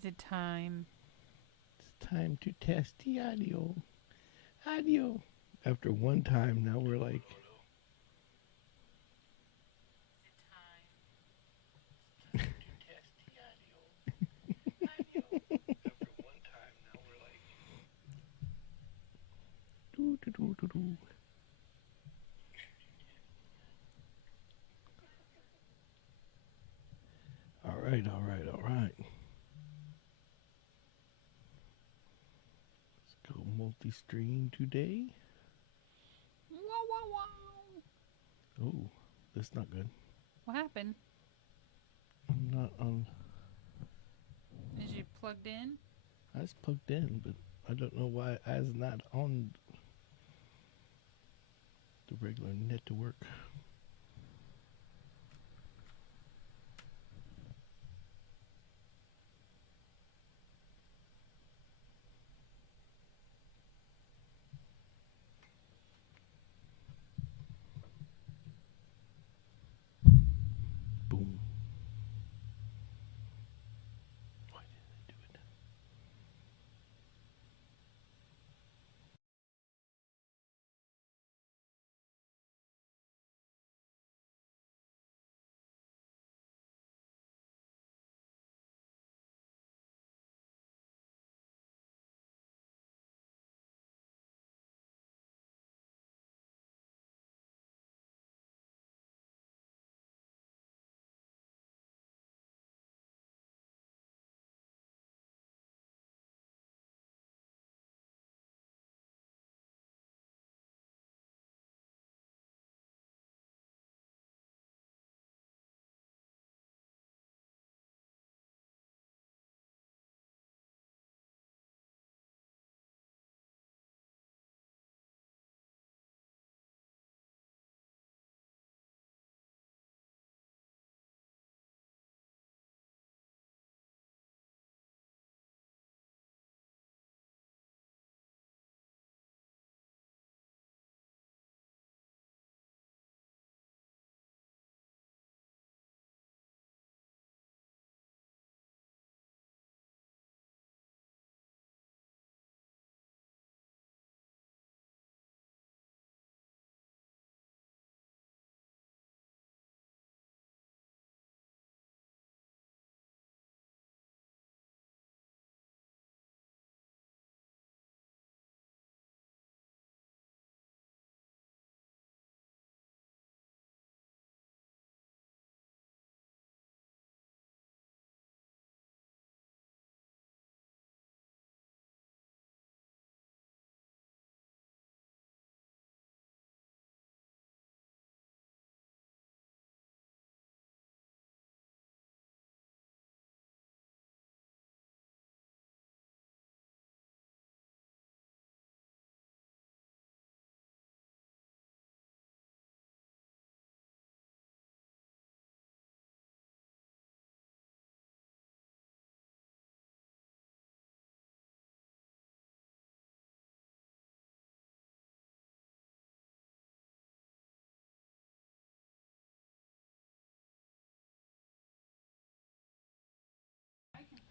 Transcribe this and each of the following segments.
Is it time? It's time to test the audio. Audio. After one time, now we're like, doo, doo, doo, doo, doo. All right, all right, all right. Let's go multi-stream today. Wow, wow, wow. Oh, that's not good. What happened? I'm not on. Is you plugged in? I was plugged in, but I don't know why I was not on the regular network. Boom. Why didn't I do it?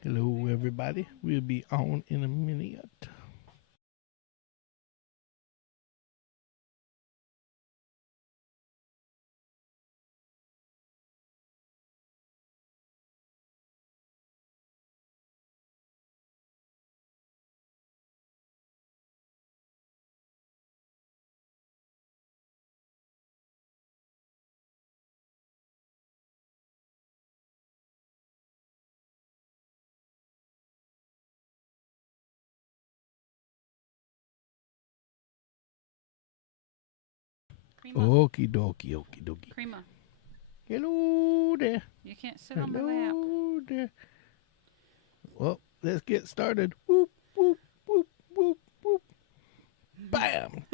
Hello, everybody. We'll be on in a minute. Crema. Okie dokie, okie dokie. Crema. Hello there. You can't sit on my lap. Hello there. Well, let's get started. Whoop, whoop, whoop, whoop, whoop. Bam.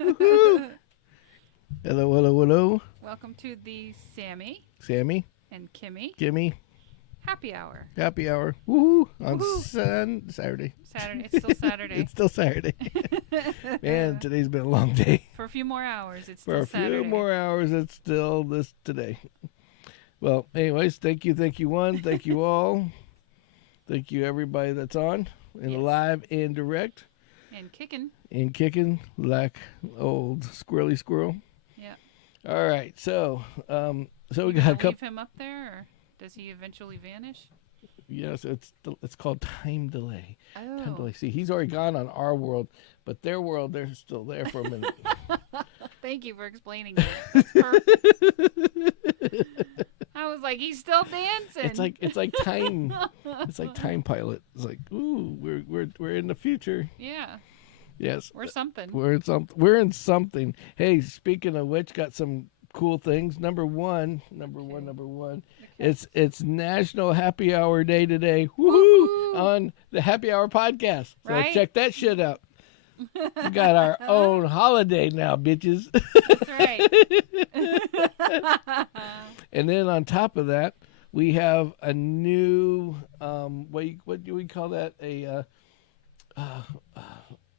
Woohoo. Hello, hello, hello. Welcome to the Sammy Sammy, and Kimmy Kimmy, happy hour. happy hour. Woohoo. On Woohoo. Saturday. Saturday. It's still Saturday. It's still Saturday. Man, today's been a long day. For a few more hours, it's For still a Saturday. few more hours, it's still this today. Well, anyways, thank you one, thank you all. Thank you, everybody that's on and Yes. live and direct And kicking. and kicking like old squirrely squirrel. Yeah. All right, so we You got a gonna couple. leave him up there, or does he eventually vanish? Yes, it's called time delay. Time Oh. delay. See, he's already gone on our world, but their world, they're still there for a minute. Thank you for explaining that. That's perfect. I was like, he's still dancing. It's like time. It's like Time Pilot. It's like, ooh, we're in the future. Yeah. Yes, Or something. we're in something. We're in something. Hey, speaking of which, got some cool things. Number one. It's National Happy Hour Day today. Woohoo! Woohoo! On the Happy Hour podcast. So Right? check that shit out. We got our own holiday now, bitches. That's right. And then on top of that, we have a new what do we call that? A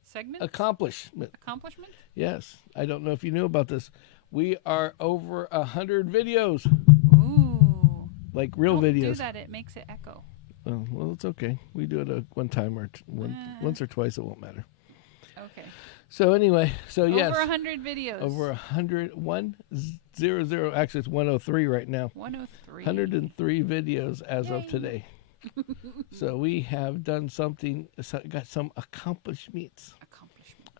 Segment? accomplishment. Accomplishment? Yes, I don't know if you knew about this. We are over 100 videos, Ooh. like real Don't do videos. that. It makes it echo. Oh, well, it's okay. We do it one time or once or twice. It won't matter. Okay. So anyway, yes, Over 100 videos. over 100, 100. Actually, it's 103 right now. 103. 103 videos as of Yay. today. So we have done something. Got some accomplishments.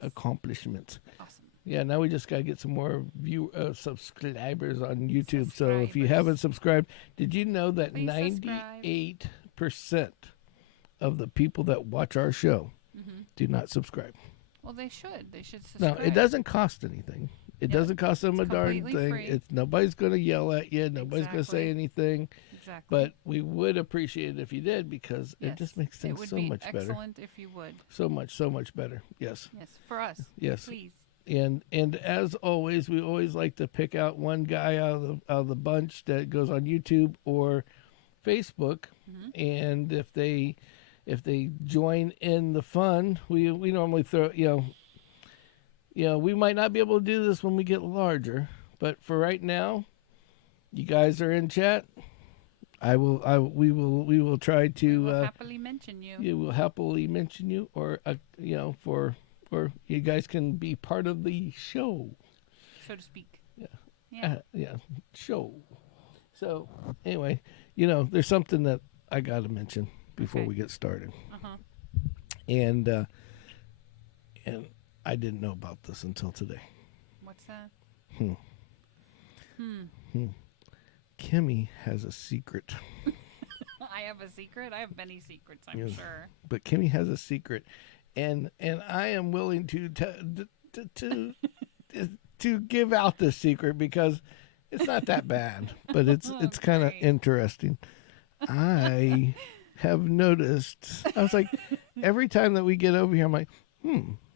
Accomplishments. Awesome. Yeah, now we just got to get some more subscribers on YouTube. So if you Subscribers. haven't subscribed, did you know that Please subscribe. 98% of the people that watch our show Mm-hmm. do not subscribe? Well, they should. They should No, subscribe. it doesn't cost anything. It Yeah, doesn't cost them a it's darn completely thing. free. It's nobody's going to yell at you. Nobody's going to say Exactly. anything. Exactly. But we would appreciate it if you did, because it Yes. just makes It things would so be much better. excellent if you would. So much better. Yes. Yes, for us. Yes. Please. And as always, we always like to pick out one guy out of the bunch that goes on YouTube or Facebook, Mhm. and if they join in the fun, we normally throw we might not be able to do this when we get larger, but for right now, you guys are in chat. We will try to. We will happily mention you. We will happily mention you, or or you guys can be part of the show. So to speak. Yeah. Yeah. Show. So anyway, there's something that I got to mention before Okay. we get started, Uh-huh. and I didn't know about this until today. What's that? Hmm. Kimmy has a secret, I have a secret. I have many secrets, I'm Yes. sure. but Kimmy has a secret, and I am willing to to give out this secret because it's not that bad, but it's kind of Great. interesting. I have noticed. I was like, every time that we get over here, I'm like,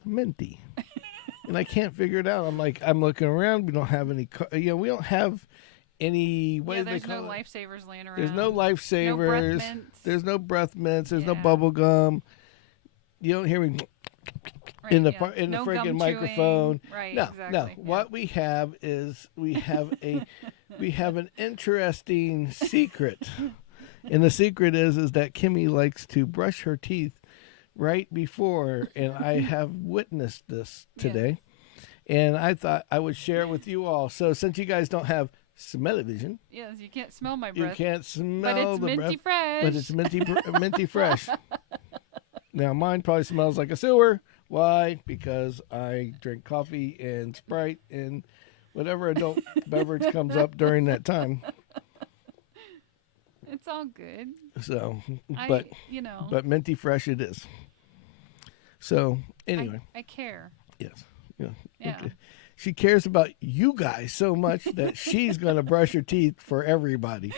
minty, and I can't figure it out. I'm looking around. We don't have any. We don't have any. What do they There's call no it? lifesavers laying around. There's no lifesavers. No breath mints. There's no breath mints. There's no Yeah. bubble gum. You don't hear me Right, in the yeah. in the No friggin' gum microphone. chewing. Right, No, exactly. no. Yeah. What we have is we have an interesting secret, and the secret is that Kimmy likes to brush her teeth right before, and I have witnessed this today, and I thought I would share it with you all. So since you guys don't have smell-o-vision, Yes, you can't smell my you breath. can't but smell it's the minty breath, fresh. but it's minty fresh. Now mine probably smells like a sewer. Why? Because I drink coffee and Sprite and whatever adult beverage comes up during that time. It's all good. So, but minty fresh it is. So anyway, I care. yes, yeah. Yeah. Okay. She cares about you guys so much that she's going to brush her teeth for everybody.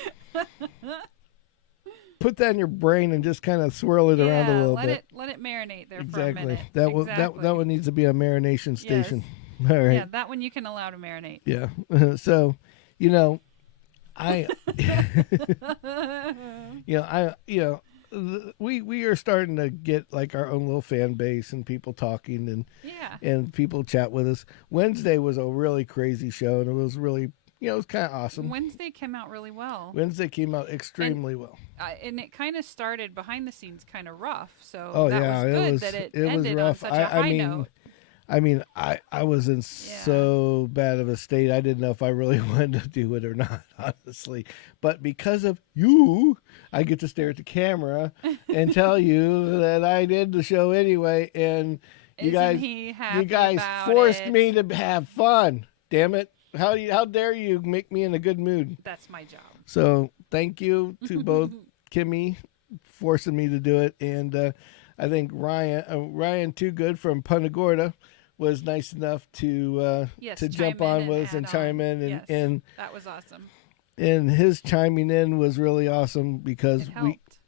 Put that in your brain and just kind of swirl it around a little bit. Let it marinate there for a Exactly. minute. That one needs to be a marination station. All right. Yeah, that one you can allow to marinate. Yeah. So, I, we are starting to get like our own little fan base and people talking Yeah. and people chat with us. Wednesday was a really crazy show, and it was really it was kind of awesome. Wednesday came out really well. Wednesday came out extremely well. And it kind of started behind the scenes kind of rough. So Oh, that yeah, was good was, that it was ended rough. on such a high note. I was in so bad of a state. I didn't know if I really wanted to do it or not, honestly. But because of you, I get to stare at the camera and tell you that I did the show anyway. And you guys forced me to have fun. Damn it! How dare you make me in a good mood? That's my job. So thank you to both Kimmy forcing me to do it, and I think Ryan Too Good from Punta Gorda was nice enough to jump on with us and chime in, and that was awesome. And his chiming in was really awesome because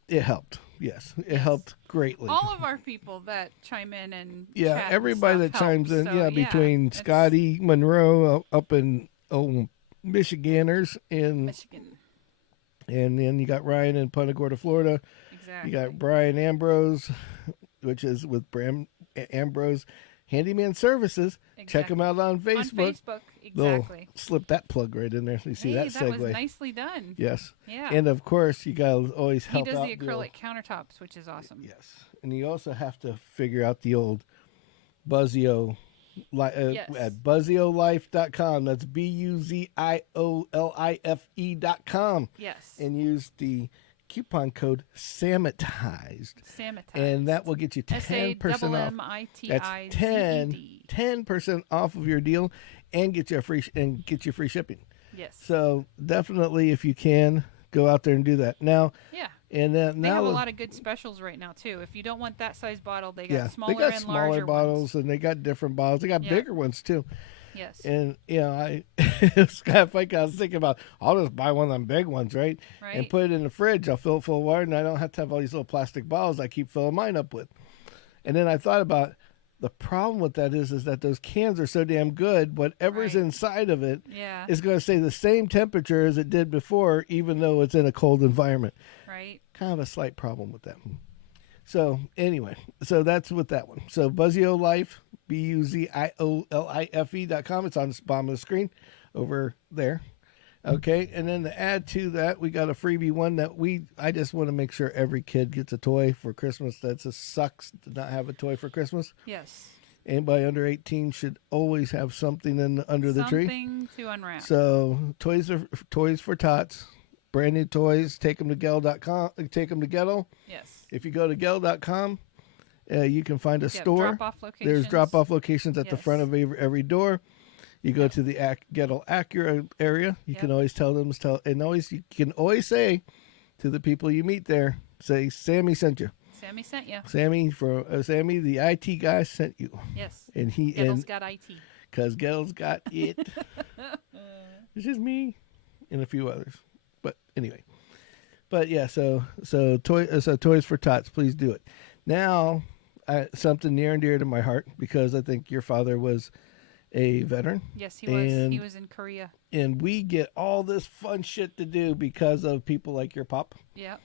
it helped. Yes, it helped greatly. All of our people that chime in and everybody that chimes in, between Scotty Monroe up in Michiganders and Michigan, and then you got Ryan in Punta Gorda, Florida. Exactly. You got Brian Ambrose, which is with Ambrose Handyman Services. Exactly. Check them out on Facebook. On Facebook, exactly. Slip that plug right in there so you see that segue. That was nicely done. Yes. Yeah. And of course, you got to always help out. He does the acrylic countertops, which is awesome. Yes. And you also have to figure out the old Buzzio at buzziolife.com. That's BUZIOLIFE.com. Yes. And use the coupon code Sammitized. And that will get you 10% off. That's 10% off of your deal and get you free shipping. Yes. So definitely, if you can, go out there and do that. Now, and they have a lot of good specials right now too. If you don't want that size bottle, they got smaller they got and smaller larger bottles, ones. and they got different bottles. They got bigger ones too. Yes. And it was kind of funny. I was thinking about, I'll just buy one of them big ones, right? And put it in the fridge. I'll fill it full of water, and I don't have to have all these little plastic bottles I keep filling mine up with. And then I thought about the problem with that is that those cans are so damn good. Whatever's inside of it is going to stay the same temperature as it did before, even though it's in a cold environment. Right. Kind of a slight problem with that. So anyway, so that's with that one. So Buzzio Life, BUZIOLIFE.com. It's on the bottom of the screen over there. Okay, and then to add to that, we got a freebie one that I just want to make sure every kid gets a toy for Christmas. That just sucks to not have a toy for Christmas. Yes. Anybody under 18 should always have something under the tree. Something to unwrap. So toys for tots. Brand new toys. Take them to Gel.com. Take them to Gettle. Yes. If you go to Gel.com, you can find a store. Drop-off locations. There's drop-off locations at the front of every door. You go to the Gettle Acura area. You can always tell them, you can always say to the people you meet there, say, Sammy sent you. Sammy sent you. Sammy, the IT guy sent you. Yes. And Gettle's got IT. Because Gettle's got it. It's just me and a few others. But anyway. But yeah, so Toys for Tots, please do it. Now, something near and dear to my heart, because I think your father was a veteran. Yes, he was. He was in Korea. And we get all this fun shit to do because of people like your pop. Yeah.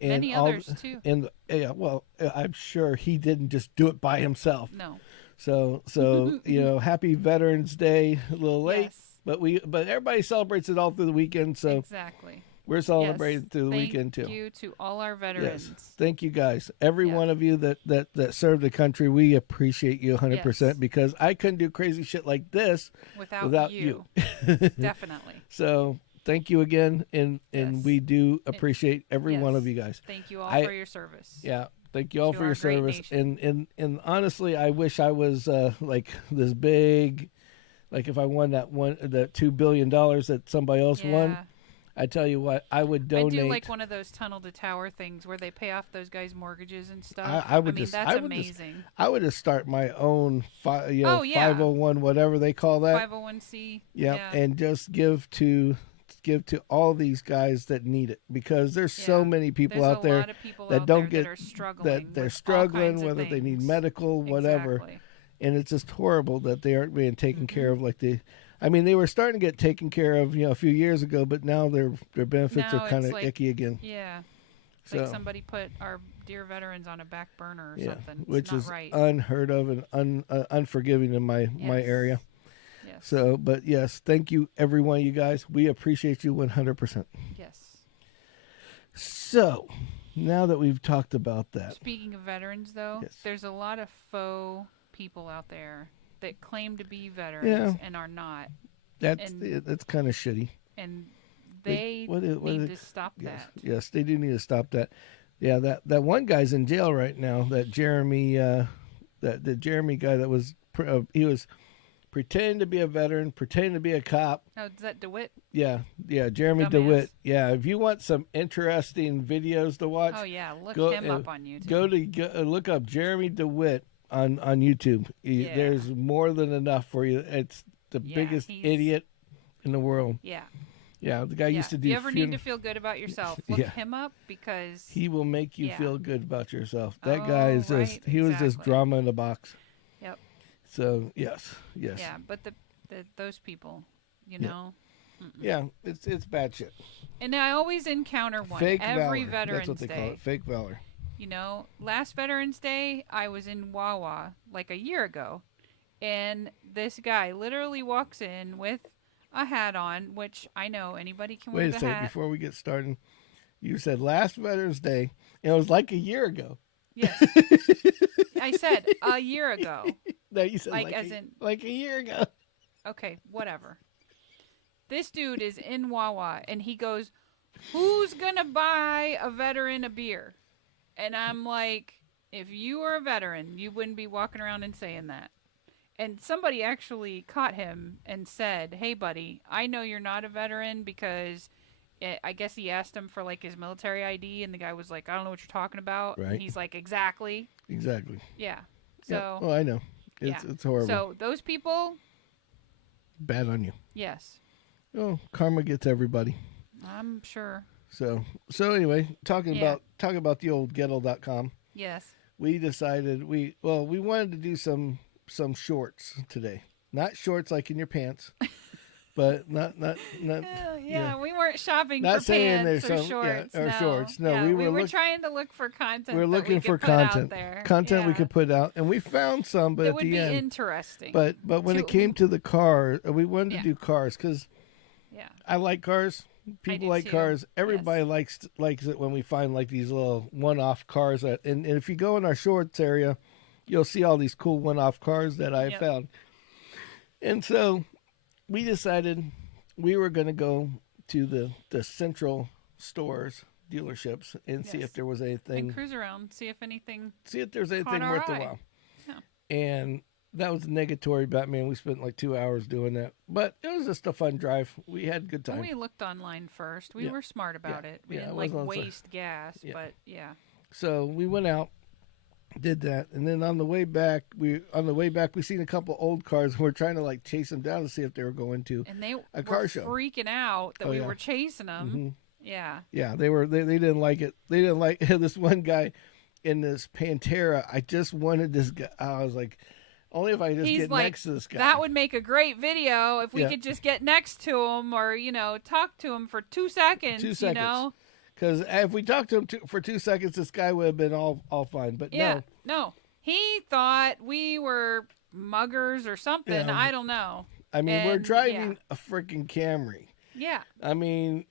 And many others too. And I'm sure he didn't just do it by himself. No. So happy Veterans Day, a little late, but everybody celebrates it all through the weekend. So exactly. We're celebrating through the weekend too. Thank you to all our veterans. Yes. Thank you guys. Every one of you that served the country, we appreciate you 100% because I couldn't do crazy shit like this without you. Definitely. So thank you again, and we do appreciate every one of you guys. Thank you all for your service. Yeah. Thank you all for your service. And honestly, I wish I was like this big, like if I won that $2 billion that somebody else won. I tell you what, I would donate. I do like one of those tunnel to tower things where they pay off those guys' mortgages and stuff. That's amazing. I would just start my own 501, whatever they call that. 501c. Yeah, and just give to all these guys that need it, because there's so many people out there that don't get that they're struggling, whether they need medical, whatever. Exactly. And it's just horrible that they aren't being taken care of like they. I mean, they were starting to get taken care of, a few years ago, but now their benefits are kind of icky again. Yeah, like somebody put our dear veterans on a back burner or something. Which it's not is right. Unheard of and unforgiving in my area. Yes. Yes. So, but yes, thank you, every one of you guys. We appreciate you 100%. Yes. So, now that we've talked about that. Speaking of veterans, though, Yes. there's a lot of faux people out there that claim to be veterans and are not. That's kind of shitty. And they need to stop that. Yes, they do need to stop that. Yeah, that one guy's in jail right now. That Jeremy, the Jeremy guy that was he was pretending to be a veteran, pretending to be a cop. Oh, is that DeWitt? Yeah, Jeremy Dumbass. DeWitt. Yeah, if you want some interesting videos to watch, Oh yeah, look him up on YouTube. Look up Jeremy DeWitt on YouTube. Yeah. There's more than enough for you. It's the biggest idiot in the world. Yeah. Yeah, the guy used to do. If you ever need to feel good about yourself, look him up because he will make you feel good about yourself. That guy is just he was just drama in a box. Yep. So yes. Yeah, but those people, you know. Yeah, it's bad shit. And I always encounter one Fake every valor. Veterans That's what they Day. call it, fake valor. You know, last Veterans Day, I was in Wawa like a year ago, and this guy literally walks in with a hat on, which I know anybody can wear the hat. Wait a second, before we get started, you said last Veterans Day, and it was like a year ago. Yes. I said a year ago. No, you said like a year ago. Okay, whatever. This dude is in Wawa, and he goes, "Who's gonna buy a veteran a beer?" And I'm like, if you were a veteran, you wouldn't be walking around and saying that. And somebody actually caught him and said, "Hey, buddy, I know you're not a veteran because I guess he asked him for like his military ID, and the guy was like, I don't know what you're talking about." Right. And he's like, Exactly. Yeah. So. Yeah. Oh, I know. It's horrible. So those people. Bad on you. Yes. Oh, karma gets everybody. I'm sure. So anyway, talking about the old ghetto.com. Yes. We decided we wanted to do some shorts today. Not shorts like in your pants, but not we weren't shopping not for saying pants there's or shorts. or shorts. No, we were trying to look for content. We're looking we for could put out content. there. Content we could put out, and we found some, but it at would the be end, interesting. But when it came to the car, we wanted to do cars because I like cars. People like cars. Everybody likes it when we find like these little one-off cars. And if you go in our shorts area, you'll see all these cool one-off cars that I found. And so we decided we were going to go to the central stores, dealerships, and see if there was anything. And cruise around, see if there's anything worth a while. Yeah. And that was negatory Batman. We spent like 2 hours doing that. But it was just a fun drive. We had a good time. We looked online first. We were smart about it. We didn't waste gas, but So we went out, did that, and then on the way back we seen a couple old cars. We're trying to like chase them down to see if they were going to a car show. Freaking out that we were chasing them. Mm-hmm. Yeah. They didn't like it. They didn't like this one guy in this Pantera. I just wanted this guy. I was like, only if I just get next to this guy. That would make a great video if we could just get next to him or talk to him for 2 seconds. 2 seconds. Because if we talked to him for 2 seconds, this guy would have been all fine. But no. He thought we were muggers or something. Yeah. I don't know. I mean, we're driving a freaking Camry. Yeah. I mean,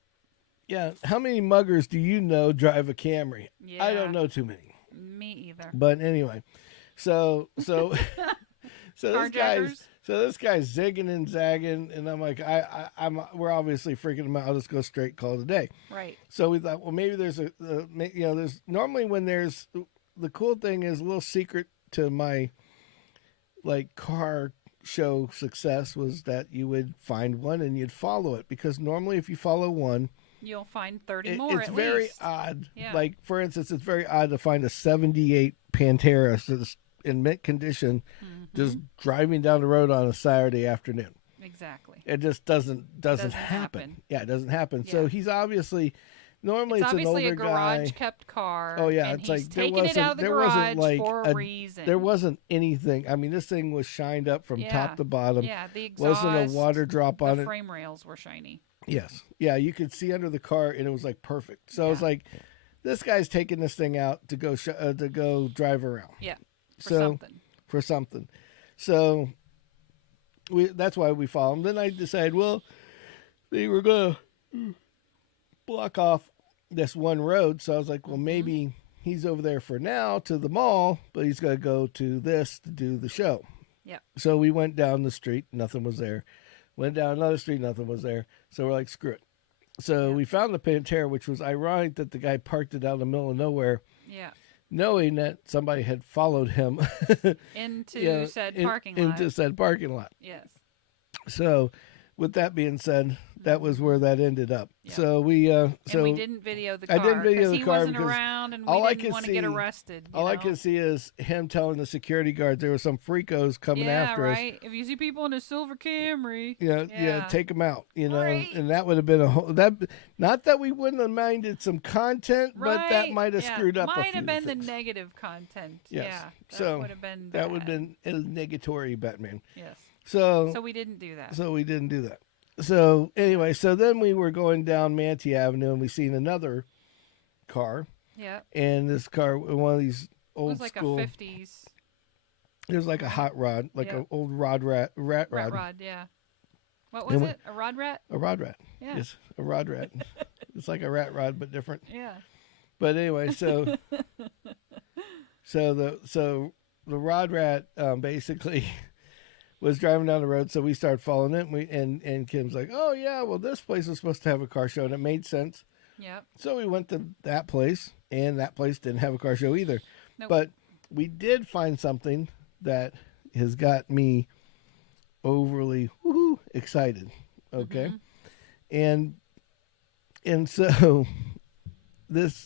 how many muggers do you know drive a Camry? Yeah. I don't know too many. Me either. But anyway, so this guy's zigging and zagging, and I'm like, we're obviously freaking him out. I'll just go straight, call it a day. Right. So we thought, well, maybe there's there's normally when there's the cool thing is a little secret to my like car show success was that you would find one and you'd follow it, because normally if you follow one, you'll find 30 more. It's very odd. Yeah. Like for instance, it's very odd to find a '78 Pantera that's in mint condition, just driving down the road on a Saturday afternoon. Exactly. It just doesn't happen. Yeah, it doesn't happen. Yeah. So he's obviously normally it's an older guy. Obviously a garage kept car. Oh yeah, and it's like taking it out of the garage for a reason. There wasn't anything. I mean, this thing was shined up from top to bottom. Yeah, the exhaust. Wasn't a water drop on it. The frame rails were shiny. Yes. Yeah, you could see under the car, and it was like perfect. So it's like, this guy's taking this thing out to go drive around. Yeah. For something. So that's why we followed them. Then I decided, well, they were going to block off this one road. So I was like, well, maybe he's over there for now to the mall, but he's going to go to this to do the show. Yep. So we went down the street. Nothing was there. Went down another street. Nothing was there. So we're like, screw it. So we found the Pantera, which was ironic that the guy parked it out in the middle of nowhere. Yeah. Knowing that somebody had followed him into said parking lot. Into said parking lot. Yes. So, with that being said, that was where that ended up. Yep. So we and we didn't video the car. I didn't video the he car wasn't because around, and all we I didn't could want to see- get arrested. all I could see is him telling the security guard there were some freakos coming after us. right. If you see people in a silver Camry, Yeah, take them out, Right. and that would have been a whole, that. Not that we wouldn't have minded some content, but that might have screwed up. Might a have few been things. the negative content. Yes. Yeah, that So, would have been That would have bad. been el negatory, Batman. Yes. So we didn't do that. we didn't do that. So anyway, so then we were going down Manatee Avenue, and we seen another car, Yeah. and this car, one of these It old was like school. a 50s It was like a hot rod, like Yeah. an old rat rat rod. rod. Yeah. What was And we- it? A rod rat? A rod rat. Yeah. Yes, a rod rat. It's like a rat rod, but different. Yeah. But anyway, so the rod rat basically was driving down the road, so we started following it. And Kim's like, "Oh yeah, well this place was supposed to have a car show," and it made sense. Yep. So we went to that place, and that place didn't have a car show either. Nope. But we did find something that has got me overly excited. Okay, and so there's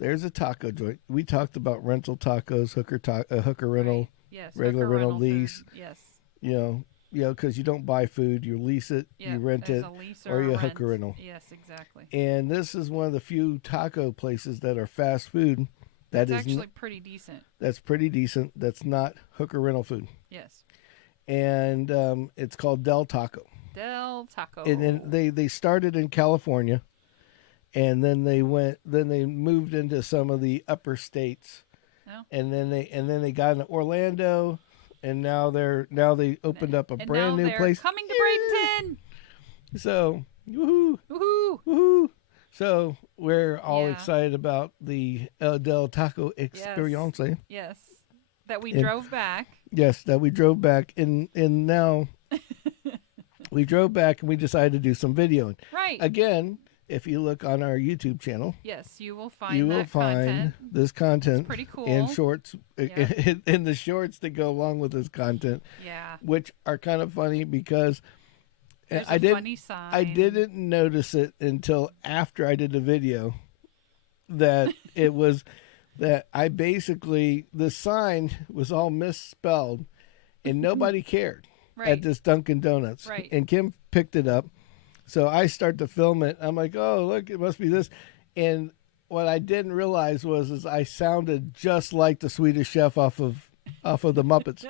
a taco joint. We talked about rental tacos, hooker rental, Right. Yes. regular hooker rental food. lease. Yes. Because you don't buy food, you lease it, Yeah. you rent there's it, a lease or a you rent. hooker rental. Yes, exactly. And this is one of the few taco places that are fast food It's actually pretty decent. that's pretty decent. That's not hooker rental food, Yes. and it's called DelTaco. DelTaco. And then they started in California, and then they moved into some of the upper states, Oh. and then they got into Orlando, and now they opened up a and brand now new they're place. coming to Bradenton. So woohoo, Woohoo! woohoo! So we're all Yeah. excited about the DelTaco experience. Yes. That we And- drove back. Yes, that we drove back, and now we drove back, and we decided to do some videoing. Right. Again, if you look on our YouTube channel, Yes, you will find you will that find content. this content It's pretty cool. and shorts Yeah. in the shorts that go along with this content, Yeah. which are kind of funny because There's I a didn't funny sign. I didn't notice it until after I did the video that it was that I basically the sign was all misspelled and nobody cared Right. at this Dunkin' Donuts. Right. And Kim picked it up. So I start to film it. I'm like, oh, look, it must be this. And what I didn't realize was I sounded just like the Swedish Chef off of the Muppets.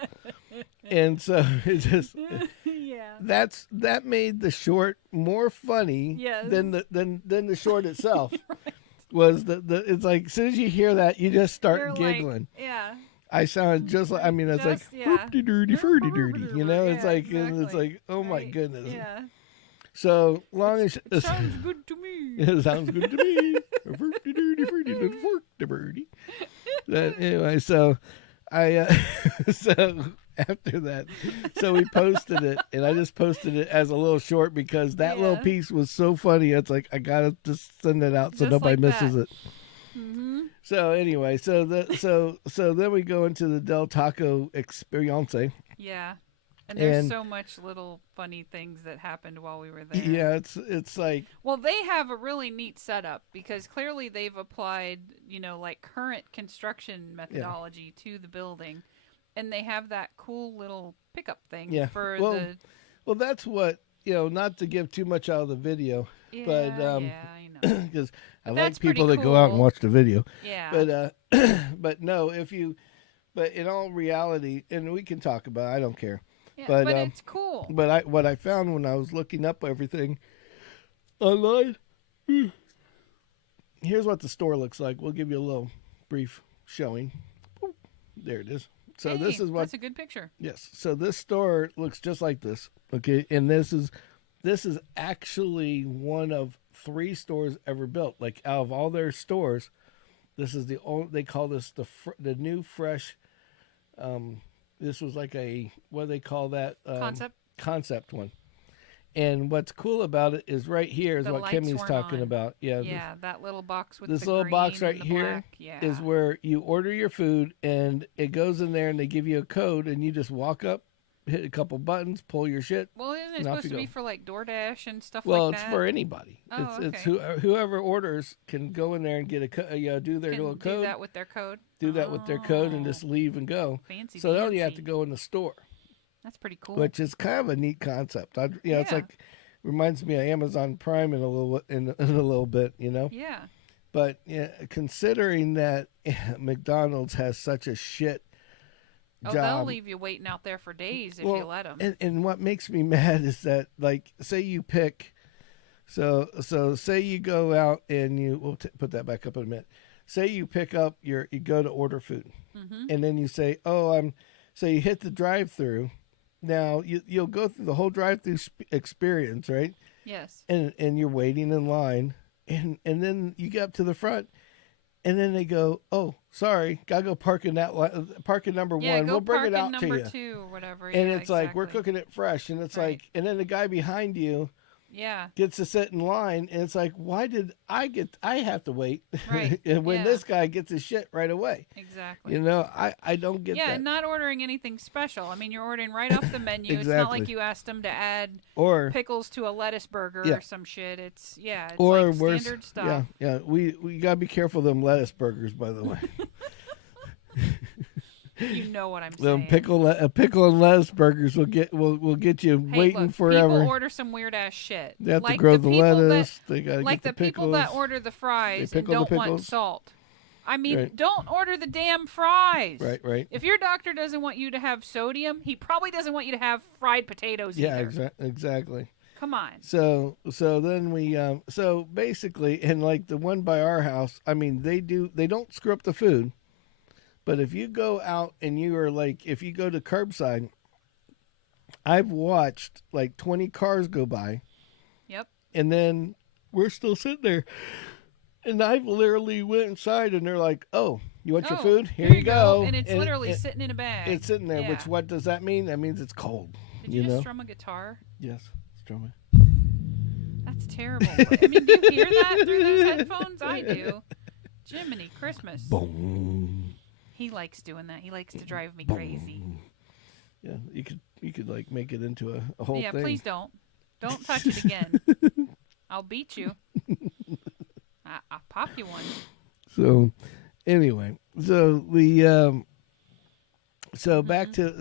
And so it just Yeah. that made the short more funny Yes. than the short itself. Was the it's like as soon as you hear that you just start You're giggling. Like, yeah. I sounded just like it's like Just- yeah. dirty dirty, you know. It's Yeah, like it's exactly. like oh my Right. goodness. Yeah. So long as Sounds good to me. it sounds good to me. Birdie. That anyway, so I so after that, so we posted it, and I just posted it as a little short because that little Yeah. piece was so funny. It's like I gotta just send it out so Just nobody like misses that. it. Mm-hmm. So anyway, so then we go into the DelTaco experience. Yeah. And there's And- so much little funny things that happened while we were there. Yeah, it's like Well, they have a really neat setup because clearly they've applied, like current construction methodology to the building. And they have that cool little pickup thing Yeah. for well, that's what not to give too much out of the video, yeah, but yeah, I know. because I like that's pretty people that go out and cool. watch the video. Yeah. But no, but in all reality, and we can talk about it, I don't care. yeah, but, but it's cool. But what I found when I was looking up everything online, here's what the store looks like. We'll give you a little brief showing. There it is. So Hey, this is what. that's a good picture. Yes. So this store looks just like this. Okay, and this is actually one of 3 stores ever built. Like out of all their stores, this is the only. They call this the new fresh. This was like a, what do they call that? Concept one. And what's cool about it is right here is The what lights Kimmy's weren't talking on. about. Yeah. Yeah, that little box with This the little green box right and the here black. Yeah. is where you order your food, and it goes in there, and they give you a code, and you just walk up, hit a couple buttons, pull your shit. Well, isn't it and off supposed you to be go. for like DoorDash and stuff Well, like it's that? for anybody. Oh, It's okay. whoever orders can go in there and get do their Can little do code. that with their code. Do that with their code and just leave and go. Fancy. So then you have fancy. to go in the store, That's pretty cool. which is kind of a neat concept. It's Yeah. like reminds me of Amazon Prime in a little bit, you know. Yeah. But considering that McDonald's has such a shit Oh, job, they'll leave you waiting out there for days if you let them. and what makes me mad is that, like, say you pick, so say you go out and we'll put that back up in a minute. Say you pick up you go to order food, and then you say, so you hit the drive-through. Now you'll go through the whole drive-through experience, right? Yes. And you're waiting in line, and then you get up to the front, and then they go, "Oh, sorry, gotta go park in park in number Yeah, 1. go We'll bring park it out in to number you." 2 or whatever. And yeah, it's like, we're exactly. cooking it fresh, and it's Right. like, and then the guy behind you Yeah. gets to sit in line, and it's like, why did I have to wait? Right. And when Yeah. this guy gets his shit right away, Exactly. you know, I don't get Yeah, that. and not ordering anything special. I mean, you're ordering right off the menu. It's not Exactly. like you asked them to add Or pickles to a lettuce burger Yeah. or some shit. It's or like worse, standard stuff. yeah. We gotta be careful of them lettuce burgers, by the way. You know what I'm Them saying. pickle and lettuce burgers will get you Hey, waiting look, forever. People order some weird ass shit. They have like to grow the people lettuce. They gotta like get the the people pickles. that order the fries They and pickle the don't want pickles. salt. I mean, Right. don't order the damn fries. Right. If your doctor doesn't want you to have sodium, he probably doesn't want you to have fried potatoes Yeah, either. exactly. Come on. So then we so basically, and like the one by our house, I mean, they don't screw up the food, but if you go out and you are like, if you go to curbside, I've watched like 20 cars go by, Yep. and then we're still sitting there, and I've literally went inside, and they're like, "Oh, you want your food? Here you go." And it's literally sitting in a bag. It's sitting there. Yeah. Which, what does that mean? That means it's cold. Did you, know? just strum a guitar? Yes, strum it. That's terrible. I mean, do you hear that through those headphones? I do. Jiminy Christmas. Boom. He likes doing that. He likes to drive me crazy. Yeah, you could like make it into a whole Yeah, thing. please don't. Don't touch it again. I'll beat you. I'll pop you one. So, anyway, so we back to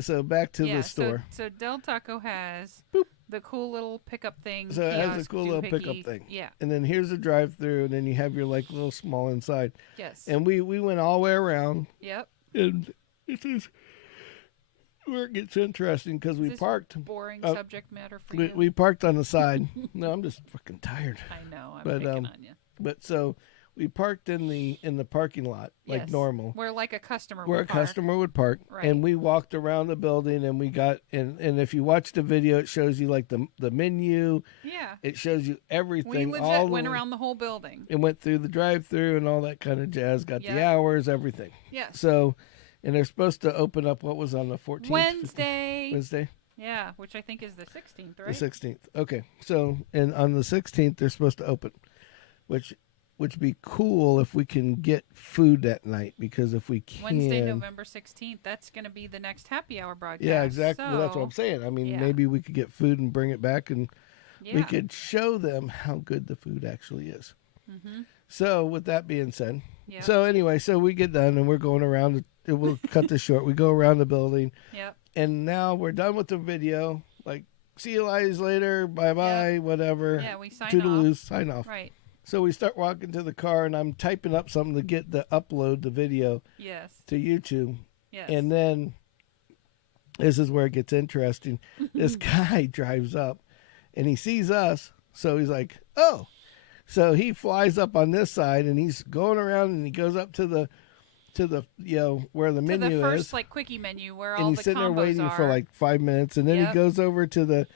Yeah, the store. So DelTaco has the cool little pickup thing. So it has a kiosk, cool little doohickey. pickup thing. Yeah. And then here's a drive-through, and then you have your like little small inside. Yes. And we went all the way around, Yep. and this is where it gets interesting because we Is this parked. boring subject matter for you. We parked on the side. No, I'm just fucking tired. I know. I'm But, picking on you. But so we parked in the parking lot like Yes. normal. Where like a customer Where would a park. customer would park, Right. and we walked around the building, and we got and if you watch the video, it shows you like the menu. Yeah. It shows you We everything. legit all went the, around the whole building. and went through the drive-through and all that kind of jazz. Got the Yeah. hours, everything. Yes. So, and they're supposed to open up. What was on the 14th? Wednesday. Wednesday, Yeah, which I think is the 16th, right? the 16th. Okay, so and on the 16th they're supposed to open, which be cool if we can get food that night, because if we can, Wednesday, November 16th. That's going to be the next happy hour broadcast. yeah, exactly. Well, that's what So, I'm saying. I mean, yeah. maybe we could get food and bring it back, and Yeah. we could show them how good the food actually is. Mm-hmm. So, with that being said, Yep. so anyway, so we get done and we're going around. We'll cut this short. We go around the building, Yep. and now we're done with the video. Like, see you guys later. Bye bye. Whatever. Yeah, we sign Toodaloo, sign off. Right. So we start walking to the car, and I'm typing up something to upload the video Yes. to YouTube. Yes. And then this is where it gets interesting. This guy drives up, and he sees us, so he's like, "Oh!" So he flies up on this side, and he's going around, and he goes up to to the where the To menu the first is, like quickie menu where and all he's the sitting there combos waiting are. for like 5 minutes, and then he Yep. goes over to the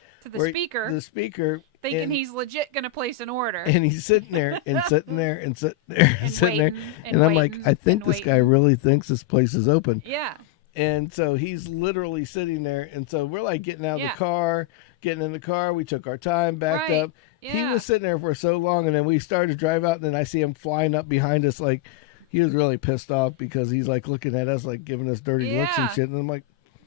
speaker, the speaker, thinking and, he's legit gonna place an order. and he's sitting there and sitting there and sitting there And sitting there, waiting, and I'm like, I think this guy really thinks this place is open. Yeah. And so he's literally sitting there, and so we're like getting out of the car, getting in the car. We took our time, backed up. Yeah. He was sitting there for so long, and then we started to drive out, and then I see him flying up behind us. Like, he was really pissed off because he's like looking at us, like giving us dirty looks and shit. And I'm like,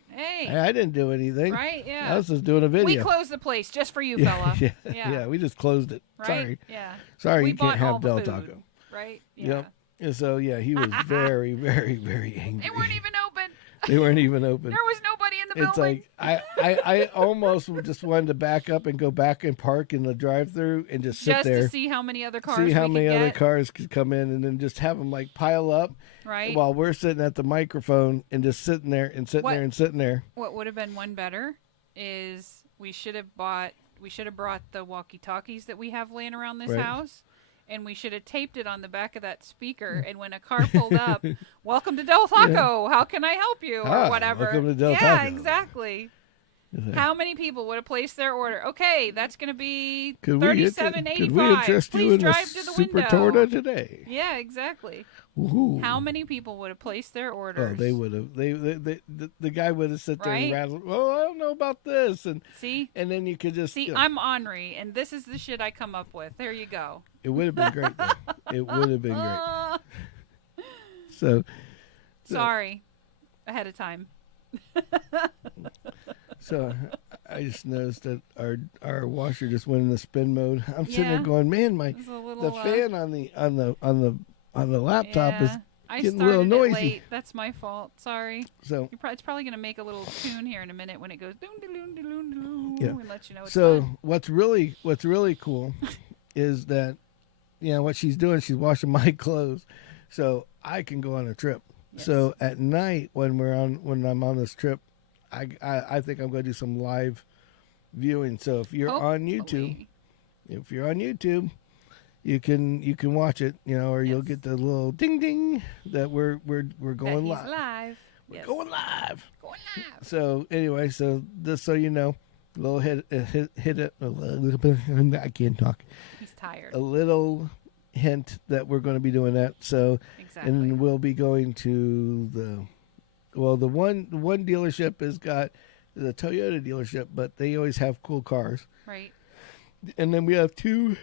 hey, I didn't do anything. Right? Yeah. I was just doing a video. We closed the place just for you, fella. Yeah, we just closed it. Right? Sorry. Yeah. Sorry, We you can't have bought all the DelTaco. food, right? Yeah. Yep. And so, he was very, very, very angry. They weren't even open. They weren't even open. There was nobody in the It's building. like I almost just wanted to back up and go back and park in the drive-through and just sit there, to see how many other cars. see how many other get. cars could come in, and then just have them like pile up, Right. while we're sitting at the microphone and just sitting there and sitting there and sitting there. What would have been one better is we should have brought the walkie-talkies that we have laying around this house. And we should have taped it on the back of that speaker. And when a car pulled up, welcome to DelTaco. How can I help you? Or whatever. Welcome to DelTaco. Yeah, exactly. How many people would have placed their order? Okay, that's going to be $37.85. Could we interest you in drive the to the Super window. Torta today? Yeah, exactly. Woo-hoo. How many people would have placed their orders? Oh, they would have. The guy would have sit there and Right? rattled. Oh, I don't know about this, and See? and then you could just See, I'm ornery, and this is the shit I come up with. There you go. It would have been great. Though. It would have been great. So Sorry, ahead of time. So I just noticed that our washer just went into spin mode. I'm sitting Yeah. there going, man, It's a little, the fan on the laptop is I getting a little started it noisy. late. That's my fault. Sorry. So It's probably going to make a little tune here in a minute when it goes doon doon doon doon Yeah. and let you know it's so done. what's really cool is that what she's doing, she's washing my clothes, so I can go on a trip. Yes. So at night when I'm on this trip, I think I'm going to do some live viewing. So if you're on YouTube, you can watch it, or you'll get the little ding ding that we're going live. Live. We're going live. Going live. So anyway, so just so you know, a little hit it a little bit. I can't talk. He's tired. A little hint that we're going to be doing that. So Exactly. and we'll be going to the one dealership has got the Toyota dealership, but they always have cool cars. Right. And then we have two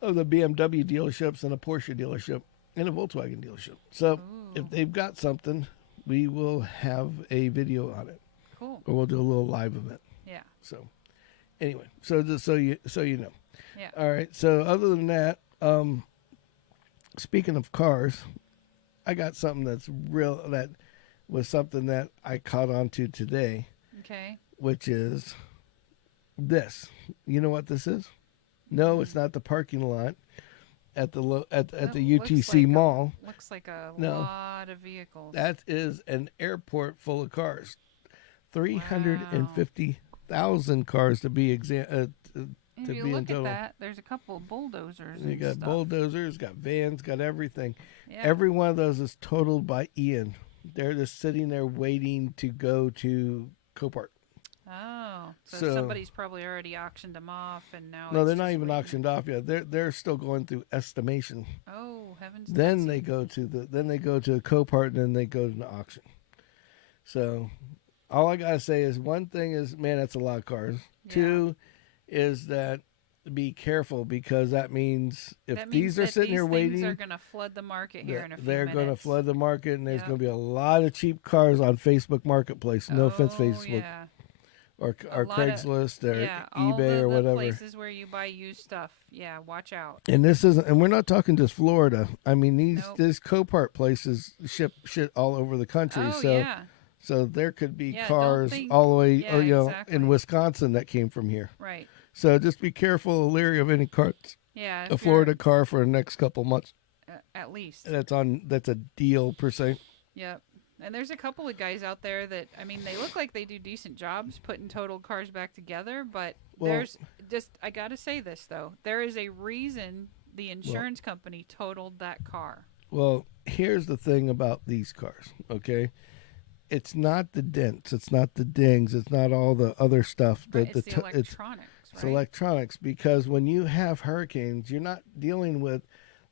of the BMW dealerships and a Porsche dealership and a Volkswagen dealership. So if they've got something, we will have a video on it. Cool. Or we'll do a little live event. Yeah. So anyway, so just so you know. Yeah. All right. So other than that, speaking of cars, I got something that was something that I caught on to today, Okay. which is this. You know what this is? No, it's not the parking lot at the UTC mall. Looks like a No. lot of vehicles. That is an airport full of cars. 350,000 cars to be If to you be in look total. at that, there's a couple of bulldozers. You and got stuff. bulldozers, got vans, got everything. Yeah. Every one of those is totaled by Ian. They're just sitting there waiting to go to Copart. Oh, So- somebody's probably already auctioned them off, and now No, it's they're not just even waiting. auctioned off yet. They're still going through estimation. Oh, heavens! Then Nancy. they go to Copart, and then they go to the auction. So all I gotta say is one thing is, man, that's a lot of cars. Yeah. Two is that be careful, because that means if That these means are that sitting here these waiting, things are going to flood the market here in a few they're minutes. going to flood the market, and there's Yep. going to be a lot of cheap cars on Facebook Marketplace. No offense, Oh, Facebook, Yeah. or A lot of- Craigslist, or all eBay, the or whatever. places where you buy used stuff. Yeah, watch out. And this isn't, and we're not talking just Florida. I mean, Nope. these Copart places ship shit all over the country. Oh, so yeah. so there could be Yeah, don't cars think- all the way, yeah, or, exactly. in Wisconsin that came from here. Right. So just be careful, leery of any cars, Yeah. a Florida car for the next couple months. At least. That's a deal per se. Yep. And there's a couple of guys out there that, I mean, they look like they do decent jobs putting totaled cars back together, but Well- there's just, I got to say this, though. There is a reason the insurance company totaled that car. Well, here's the thing about these cars, okay? It's not the dents, it's not the dings, it's not all the other stuff. Right, it's the electronics, it's right? electronics, because when you have hurricanes, you're not dealing with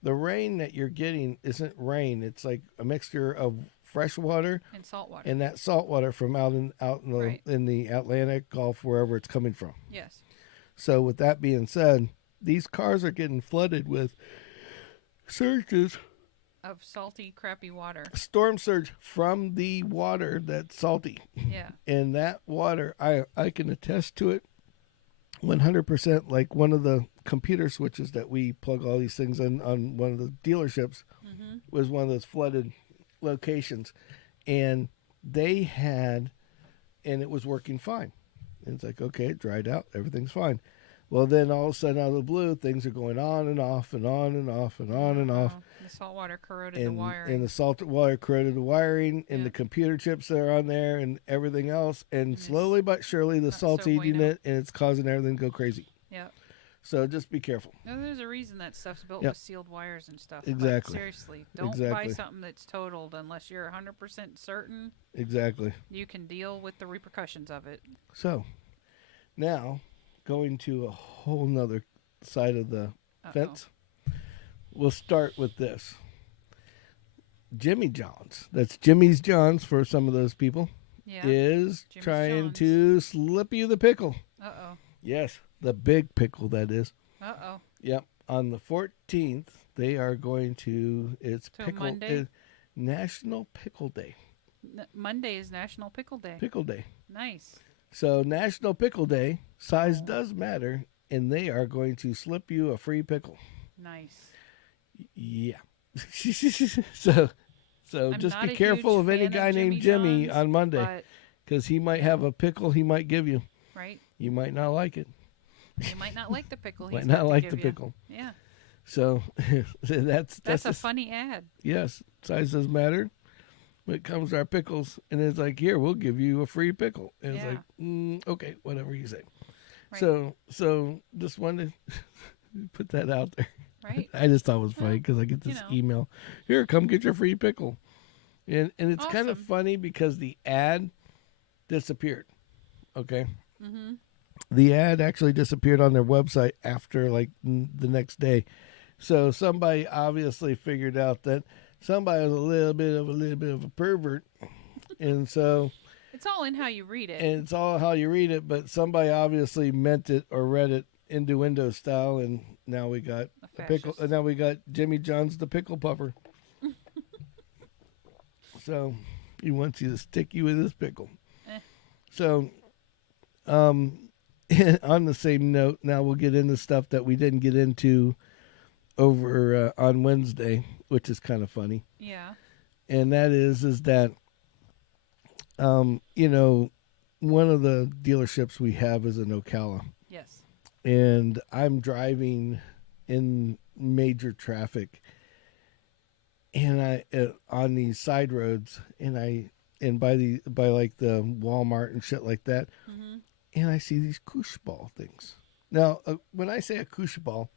the rain that you're getting isn't rain. It's like a mixture of fresh water And salt water. and that salt water from out in the Right. in the Atlantic Gulf, wherever it's coming from. Yes. So with that being said, these cars are getting flooded with surges, Of salty, crappy water. storm surge from the water that's salty. Yeah. And that water, I can attest to it 100%. Like one of the computer switches that we plug all these things in on one of the dealerships Mm-hmm. was one of those flooded locations. And they had, and it was working fine. And it's like, okay, it dried out, everything's fine. Well, then all of a sudden, out of the blue, things are going on and off and on and off and on and off. The salt water corroded the wiring. And the salt water corroded the wiring and Yeah. the computer chips that are on there and everything else. And it's slowly but surely, the not salt's so eating bueno. it and it's causing everything to go crazy. Yeah. So just be careful. No, there's a reason that stuff's built Yep. with sealed wires and stuff. Exactly. Like, seriously, don't buy Exactly. something that's totaled unless you're 100% certain Exactly. you can deal with the repercussions of it. So now going to a whole nother side of the fence. We'll start with this. Jimmy John's, that's Jimmy's John's for some of those people, Yeah. is Jimmy's trying John's. to slip you the pickle. Uh-oh. Yes, the big pickle, that is. Uh-oh. Yep. On the 14th, they are going to, it's So pickle, Monday? National Pickle Day. Monday is National Pickle Day. Pickle Day. Nice. So National Pickle Day, size does matter, and they are going to slip you a free pickle. Nice. Yeah. so I'm just not be a careful huge of any fan guy of named Jimmy John's, on Monday, but, because he might have a pickle he might give you. right? You might not like it. You might not like the pickle. Might he's not got to like give the you. pickle. Yeah. So that's That's a the- funny ad. Yes, size does matter when it comes to our pickles. And it's like, here, we'll give you a free pickle. And it's Yeah. like, okay, whatever you say. Right. So just wanted to put that out there. Right. I just thought it was funny because I get this email. Here, come get your free pickle. And it's kind of Awesome. funny because the ad disappeared. Okay. Mm-hmm. The ad actually disappeared on their website after like the next day. So somebody obviously figured out that somebody was a little bit of a pervert. And so It's all in how you read it. and it's all how you read it, but somebody obviously meant it or read it innuendo style, and now we got A a pickle. fascist. And now we got Jimmy John's the pickle puffer. So he wants you to stick you with his pickle. Eh. So, on the same note, now we'll get into stuff that we didn't get into over on Wednesday, which is kind of funny. Yeah. And that is that, one of the dealerships we have is in Ocala. Yes. And I'm driving in major traffic, and I on these side roads, and by like the Walmart and shit like that, Mm-hmm. and I see these koosh ball things. Now, when I say a koosh ball,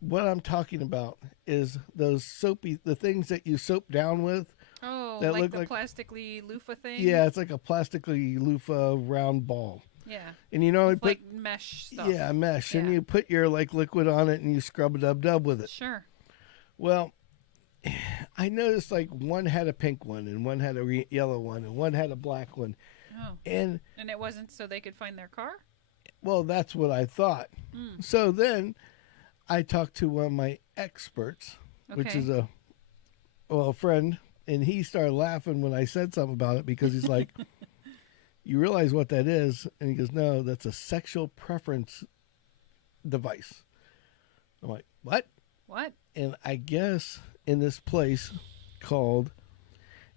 what I'm talking about is those the things that you soap down with. Oh, That like look the like- plastically loofah thing? Yeah, it's like a plastically loofah round ball, Yeah. and you know, It's like mesh stuff. yeah, mesh, and Yeah. you put your like liquid on it, and you scrub a dub with it. Sure. Well, I noticed like one had a pink one, and one had a yellow one, and one had a black one, Oh. and And it wasn't so they could find their car? well, that's what I thought. Mm. So then I talked to one of my experts, which Okay. is a friend, and he started laughing when I said something about it because he's like, "You realize what that is?" And he goes, "No, that's a sexual preference device." I'm like, "What?" What? And I guess in this place called,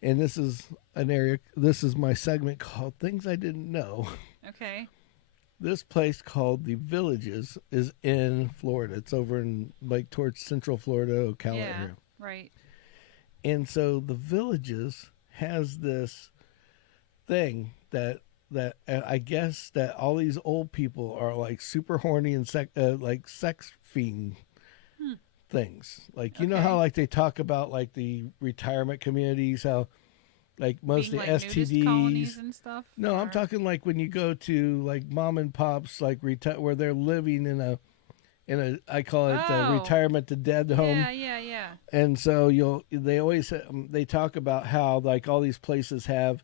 and this is my segment called Things I Didn't Know. Okay. This place called The Villages is in Florida. It's over in like towards Central Florida, Ocala Yeah. area. Right. And so The Villages has this thing that I guess that all these old people are like super horny and like sex fiend things. Like, you know how like they talk about like the retirement communities, how like most Being of like the nudist colonies STDs. and stuff? No, I'm or- talking like when you go to like mom and pops, like where they're living in a I call it a Oh. retirement to dead home. Yeah. And so they always they talk about how like all these places have,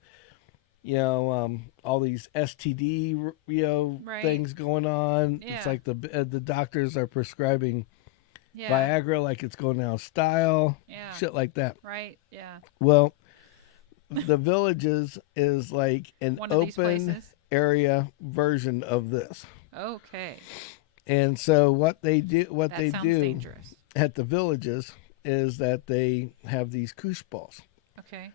all these STD Right. things going on. Yeah. It's like the doctors are prescribing Yeah. Viagra like it's going out of style, Yeah. shit like that. Right. Yeah. Well, the Villages is like an One of these open places. area version of this. Okay. And so what they do That sounds dangerous. at the Villages is that they have these koosh balls. Okay.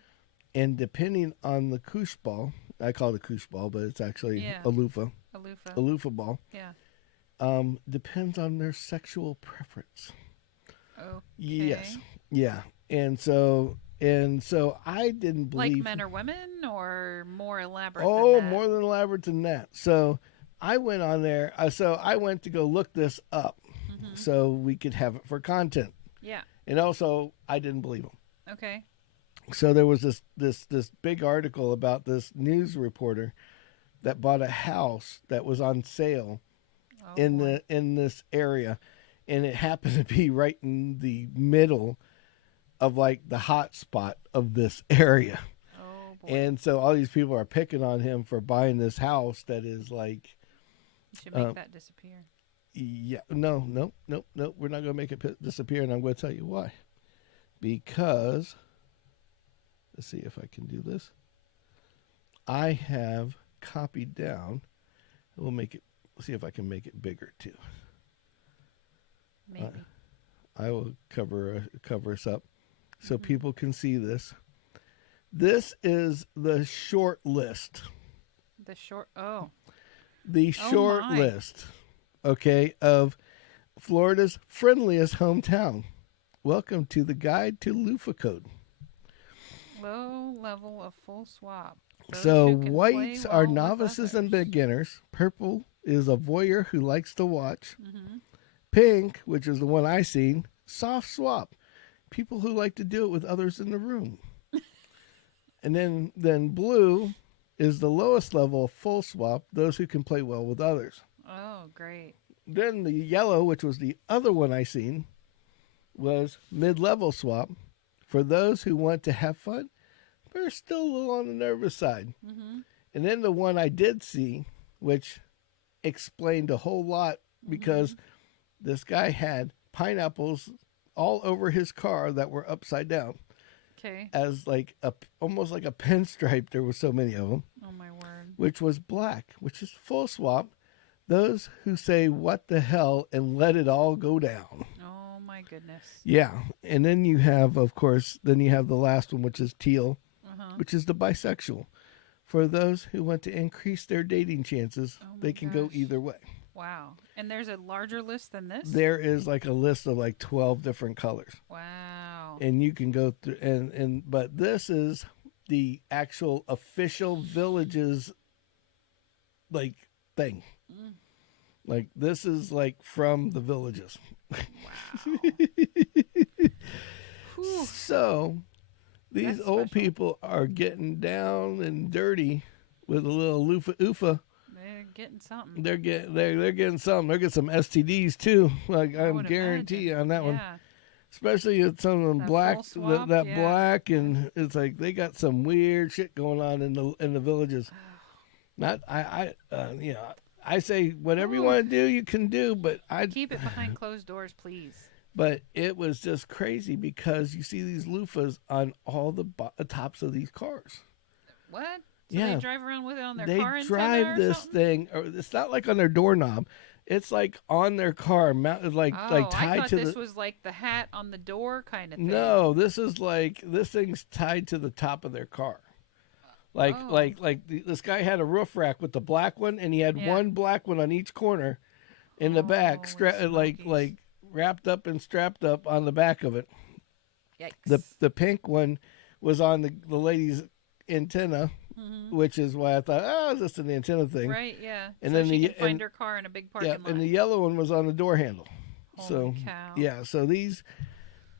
And depending on the koosh ball, I call it a koosh ball, but it's actually a loofah. A loofah. A loofah ball. Yeah. Depends on their sexual preference. Okay. Yes. Yeah. And so I didn't believe Like men or women, or more elaborate? Oh, than that? more than elaborate than that. So I went on there. So I went to go look this up so we could have it for content. Yeah. And also, I didn't believe them. Okay. So there was this big article about this news reporter that bought a house that was on sale Oh, in boy. in this area, and it happened to be right in the middle of like the hot spot of this area. Oh boy. And so all these people are picking on him for buying this house that is like, You should make that disappear. yeah, no, we're not going to make it disappear, and I'm going to tell you why. Because, let's see if I can do this. I have copied down. We'll make it. See if I can make it bigger too. Maybe. I will cover us up so people can see this. This is the short list. The short. Oh. The short my. list, okay, of Florida's friendliest hometown. Welcome to the guide to loofah code. Low level of full swap. Those So who can whites play are well with novices and others. beginners. Purple is a voyeur who likes to watch. Mhm. Pink, which is the one I seen, soft swap. People who like to do it with others in the room. And then blue is the lowest level of full swap, those who can play well with others. Oh, great. Then the yellow, which was the other one I seen, was mid-level swap for those who want to have fun, but are still a little on the nervous side. Mm-hmm. And then the one I did see, which explained a whole lot because this guy had pineapples all over his car that were upside down Okay. as like almost like a pinstripe. There were so many of them, Oh my word. which was black, which is full swap. Those who say what the hell and let it all go down. Oh my goodness. Yeah. And then you have, of course, the last one, which is teal, Uh-huh. which is the bisexual. For those who want to increase their dating chances, Oh my they can go gosh. either way. Wow. And there's a larger list than this? There is like a list of like 12 different colors. Wow. And you can go through but this is the actual official Villages like thing. Mm. Like this is like from the Villages. Wow. Whew. So these That's old special. people are getting down and dirty with a little loofah oofa. They're getting something. They're getting some. They're getting some STDs too. Like I I'm would guarantee imagine. on that one. Yeah. Especially with some of them That black, full swap, that yeah. black, and it's like they got some weird shit going on in the Villages. Not I say whatever you want to do, you can do, but Keep it behind closed doors, please. But it was just crazy because you see these loofahs on all the tops of these cars. What? So Yeah. they drive around with it on their They car drive antenna or this something? thing, or it's not like on their doorknob. It's like on their car, mounted like I tied thought to this the. was like the hat on the door kind of thing. No, this is like this thing's tied to the top of their car. Like Oh. this guy had a roof rack with the black one, and he had Yeah. one black one on each corner, in the back, Holy like smokies. wrapped up and strapped up on the back of it. Yikes. The pink one was on the lady's antenna, which is why I thought, oh, it's just an antenna thing. Right, yeah. And so then she the- can find and- her car in a big parking Yeah, lot. and the yellow one was on the door handle. Holy cow. yeah, so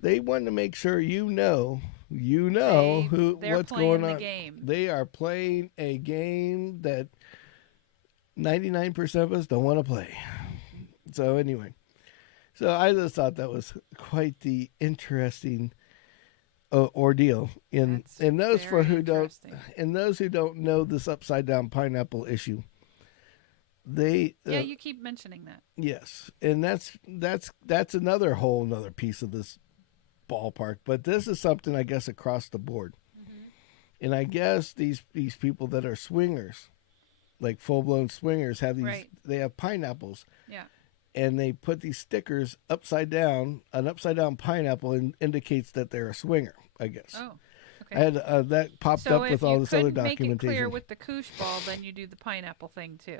they want to make sure you know They're what's playing going on. the game. They are playing a game that 99% of us don't want to play. So anyway, so I just thought that was quite the interesting ordeal. And those who don't know this upside down pineapple issue, you keep mentioning that. yes, and that's another piece of this ballpark. But this is something I guess across the board, and I guess these people that are swingers, like full blown swingers, have these. They have pineapples. Yeah. And they put these stickers upside down. An upside down pineapple indicates that they're a swinger, I guess. Oh, okay. I had that popped up with all this other documentation. So if you couldn't make it clear with the koosh ball, then you do the pineapple thing too.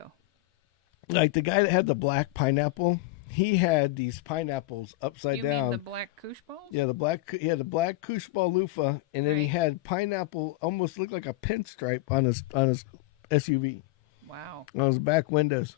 Like the guy that had the black pineapple, he had these pineapples upside down. You mean the black koosh balls? Yeah, he had the black koosh ball loofah, and then he had pineapple, almost looked like a pinstripe on his SUV. Wow. On his back windows.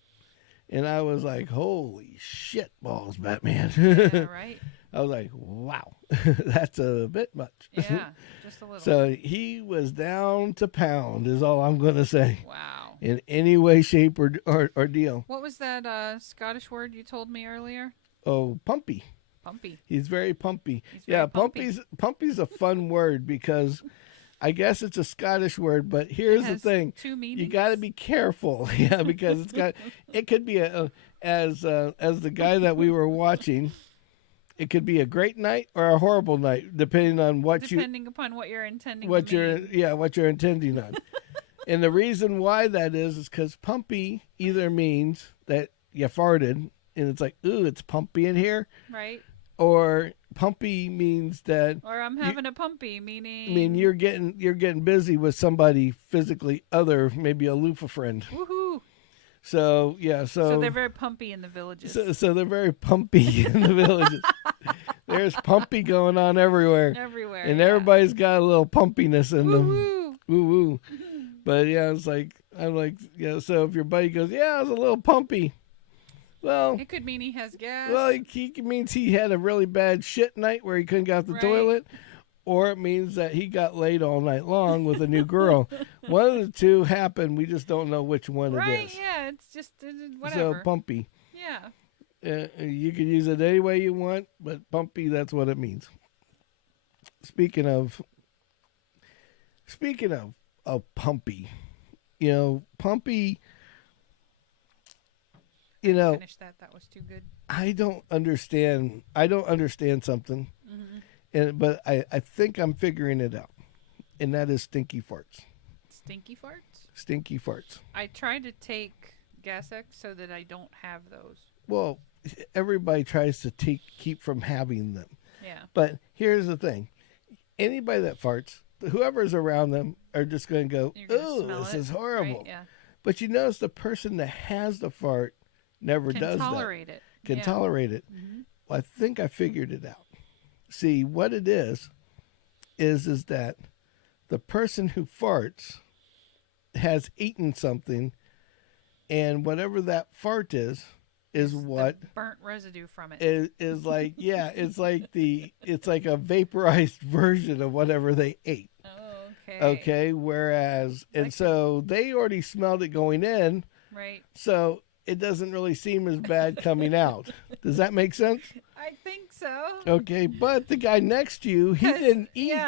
And I was like, holy shit balls, Batman. Yeah, right. I was like, wow, that's a bit much. Yeah, just a little. So he was down to pound is all I'm going to say. Wow. In any way, shape, or deal. What was that Scottish word you told me earlier? Oh, pumpy. Pumpy. He's very pumpy. Pumpy. Pumpy's a fun word because I guess it's a Scottish word, but here's the thing: two meanings. You got to be careful, because it could be as the guy that we were watching, it could be a great night or a horrible night, depending upon what you're intending. What you're intending on, and the reason why that is because pumpy either means that you farted and it's like, ooh, it's pumpy in here, right? Or pumpy means that, or I'm having a pumpy, meaning. I mean, you're getting busy with somebody physically other, maybe a loofah friend. Woohoo! So yeah, so they're very pumpy in the villages. So they're very pumpy in the villages. There's pumpy going on everywhere. And everybody's got a little pumpiness in them. Woo woo. But yeah, I'm like, yeah. So if your buddy goes, yeah, I was a little pumpy. Well, it could mean he has gas. Well, it means he had a really bad shit night where he couldn't get out the toilet, or it means that he got laid all night long with a new girl. One of the two happened. We just don't know which one it is. Right? Yeah, it's just whatever. So pumpy. Yeah. You can use it any way you want, but pumpy, that's what it means. Speaking of pumpy, pumpy. Finish that. That was too good. I don't understand something, but I think I'm figuring it out, and that is stinky farts. Stinky farts? Stinky farts. I try to take Gas-X so that I don't have those. Well, everybody tries to keep from having them. Yeah. But here's the thing: anybody that farts, whoever's around them, are just going to go, "Oh, this is horrible." Right? Yeah. But you notice the person that has the fart never does tolerate that. It. Can tolerate it. Mm-hmm. Well, I think I figured it out. See, what it is that the person who farts has eaten something, and whatever that fart is what the burnt residue from it is like. Yeah, it's like a vaporized version of whatever they ate. Oh, okay. Okay. Whereas, and so they already smelled it going in. Right. So it doesn't really seem as bad coming out. Does that make sense? I think so. Okay, but the guy next to you, he didn't eat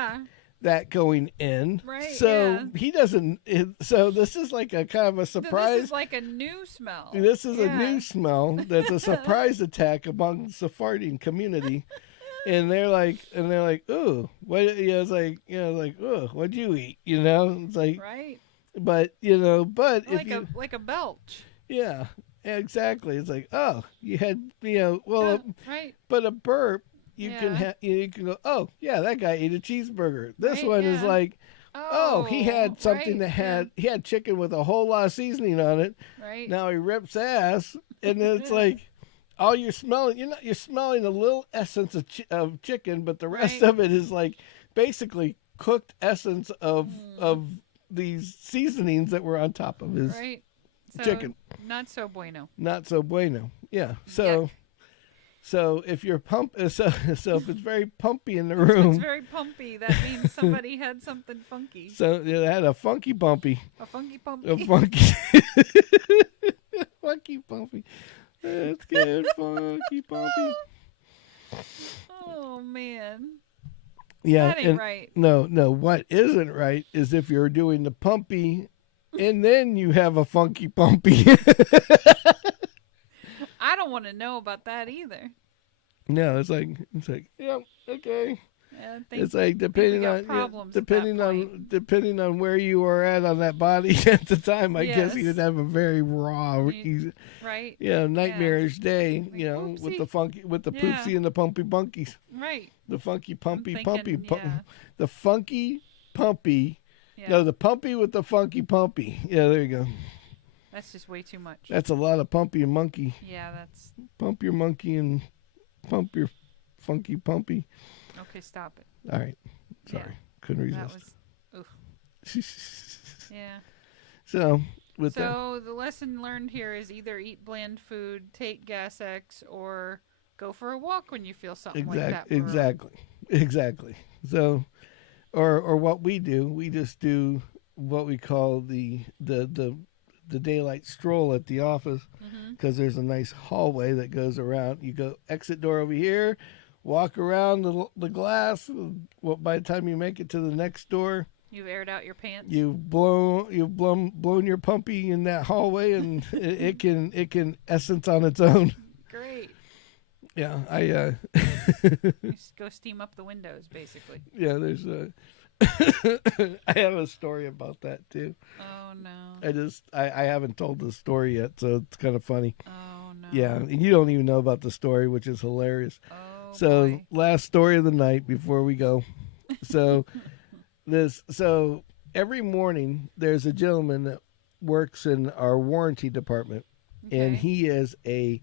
that going in. Right, so he doesn't. So this is like a kind of a surprise. This is like a new smell. This is a new smell that's a surprise attack amongst the farting community. And they're like, ooh, what? It's like, ooh, what'd you eat? It's like, right. But but like like a belch. Yeah. Exactly. It's like, oh, you had, right. But a burp, you can you can go, oh, yeah, that guy ate a cheeseburger. This one is like, oh, he had something that he had chicken with a whole lot of seasoning on it. Right. Now he rips ass, and then it's like, all you're smelling, you're smelling a little essence of chicken, but the rest of it is like basically cooked essence of these seasonings that were on top of his. Right. So, chicken. Not so bueno. Not so bueno. Yeah. So So if you're so if it's very pumpy in the So it's room, very pumpy. That means somebody had something funky. so it had a funky bumpy, A funky pumpy. a funky, funky bumpy. That's good, funky bumpy. Oh man. Yeah, That ain't right. No. What isn't right is if you're doing the pumpy, and then you have a funky pumpy. I don't want to know about that either. No, it's like yeah, okay. I think It's like people got problems at that point. depending on where you are at on that body at the time. I guess Yes. you'd have a very raw, Right. nightmarish day. Like, With whoopsie. the Yeah. poopsie and the pumpy bunkies, Right. the funky pumpy I'm pumpy, thinking, yeah. the funky pumpy. Yeah. No, the pumpy with the funky pumpy. Yeah, there you go. That's just way too much. That's a lot of pumpy and monkey. Yeah, that's Pump your monkey and pump your funky pumpy. okay. Stop it. All right, sorry, couldn't That resist. was yeah. So with that. So the lesson learned here is either eat bland food, take Gas X, or go for a walk when you feel something like that. brewing. Exactly. So, or what we do, we just do what we call the daylight stroll at the office, because there's a nice hallway that goes around. You go exit door over here, walk around the glass. Well, by the time you make it to the next door, You've aired out your pants. you've blown your pumpy in that hallway, and it can essence on its own. Great. Yeah, You just go steam up the windows, basically. yeah. There's a I have a story about that too. Oh no. I haven't told the story yet, so it's kind of funny. Oh no. Yeah, and you don't even know about the story, which is hilarious. Oh So boy. last story of the night before we go. So so every morning there's a gentleman that works in our warranty department, and Okay. he is a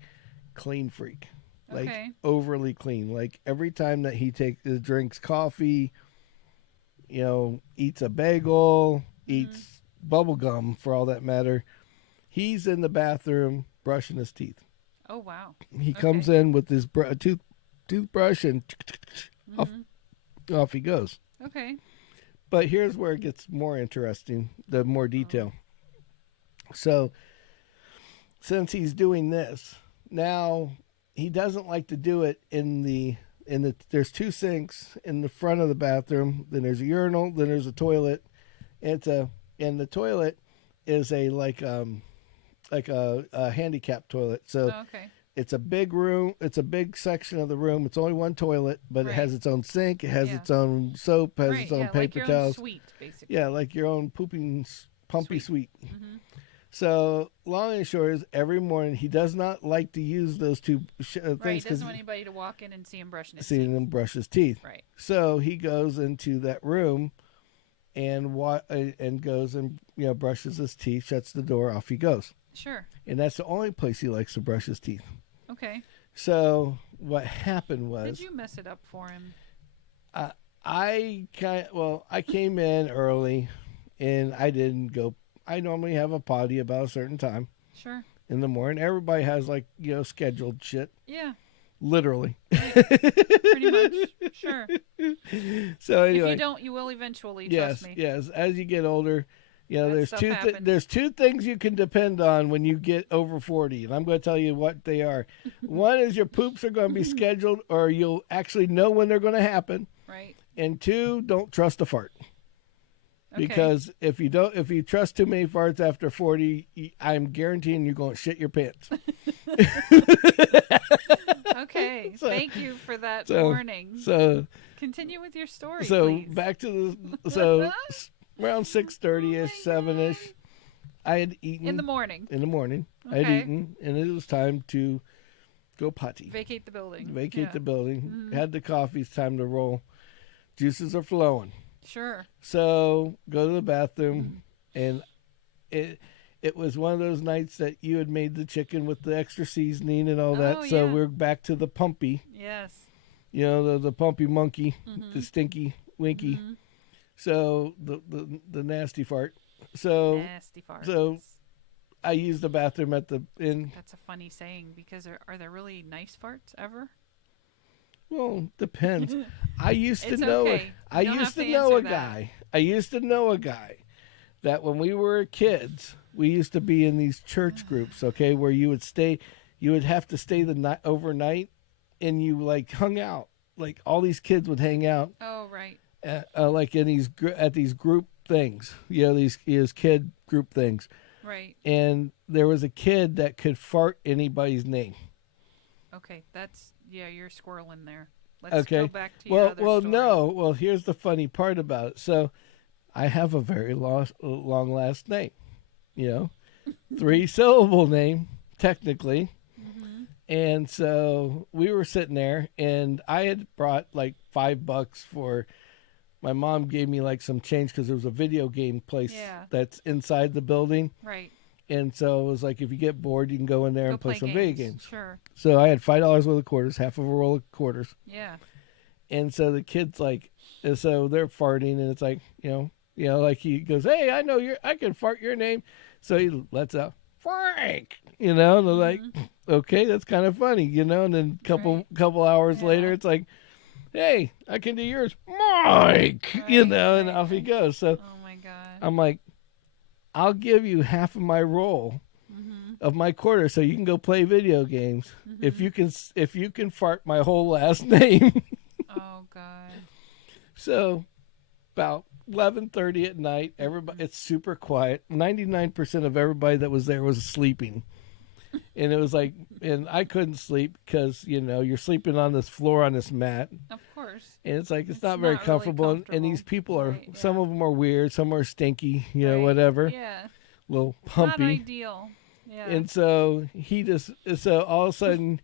clean freak, like Okay. overly clean. Like every time that he drinks coffee, eats a bagel, eats bubble gum for all that matter, he's in the bathroom brushing his teeth. Oh wow. He comes in with his toothbrush and off he goes. Okay. But here's where it gets more interesting, the more detail. So, since he's doing this, now he doesn't like to do it there's two sinks in the front of the bathroom, then there's a urinal, then there's a toilet. And the toilet is like a handicap toilet. So Oh, okay. it's a big room. It's a big section of the room. It's only one toilet, but it Right. has its own sink. It has Yeah. its own soap. Has Right. its own Yeah, paper like your own towels. suite, basically. Yeah, like your own pooping pumpy suite. Mhm. So long and short is, every morning he does not like to use those two Right. He things doesn't want anybody to walk in and see him brushing his seeing teeth. him brush his teeth. Right. So he goes into that room and goes and brushes his teeth, shuts the door, off he goes. Sure. And that's the only place he likes to brush his teeth. Okay. So what happened was, Did you mess it up for him? I came in early, and I didn't go. I normally have a potty about a certain time Sure. in the morning. Everybody has scheduled shit, Yeah. literally. Pretty much. Sure. So anyway, If you don't, you will eventually. yes, Trust me. yes. As you get older, That there's stuff two happens. there's two things you can depend on when you get over 40, and I'm going to tell you what they are. One is your poops are going to be scheduled, or you'll actually know when they're going to happen. Right. And two, don't trust a fart. Okay. Because if you trust too many farts after 40, I'm guaranteeing you're going to shit your pants. Okay. Thank you for that so- warning. So Continue with your story, so please. back to around 6:30ish, 7ish, I had eaten In the morning. In the morning, I had Okay. eaten, and it was time to go potty. Vacate the building. Vacate Yeah. the building. Mhm. Had the coffee. It's time to roll. Juices are flowing. Sure. So go to the bathroom, and it was one of those nights that you had made the chicken with the extra seasoning and all that. Oh, So yeah. we're back to the pumpy, Yes. the pumpy monkey, Mhm. the stinky winky. Mhm. So the nasty fart. So Nasty farts. so I use the bathroom at the inn. That's a funny saying because are there really nice farts ever? Well, depends. I used to It's know. okay. I You don't used have to to know a answer that. guy. I used to know a guy that when we were kids, we used to be in these church groups. Okay, where you would stay, you would have to stay the night overnight, and you like hung out. Like all these kids would hang out. Oh, right. Like in these at these group things. You know, these kid group things. Right. And there was a kid that could fart anybody's name. Okay, you're squirreling there. Let's Okay. go back to your other story. No. Well, here's the funny part about it. So, I have a very long last name. You know, 3-syllable name technically. Mm-hmm. And so we were sitting there, and I had brought like $5 for. My mom gave me like some change because there was a video game place that's inside the building. Right. And so it was like, if you get bored, you can go in there and play some video games. Sure. So I had $5 worth of quarters, half of a roll of quarters. Yeah. And so the kid's like, and so they're farting, and it's like, like he goes, "Hey, I can fart your name." So he lets out Frank, and they're like, okay, that's kind of funny, and then couple hours later, it's like, "Hey, I can do yours, Mike," and off he goes. So oh my God. I'm like, I'll give you half of my roll of my quarter so you can go play video games if you can fart my whole last name. Oh God. So about 11:30 at night, it's super quiet. 99% of everybody that was there was sleeping. And it was like, and I couldn't sleep because, you're sleeping on this floor on this mat. Of course. And it's like, it's not very comfortable. Really and these people are, right, some of them are weird, some are stinky, right. whatever. Yeah. Little It's pumpy. not ideal. Yeah. And so so all of a sudden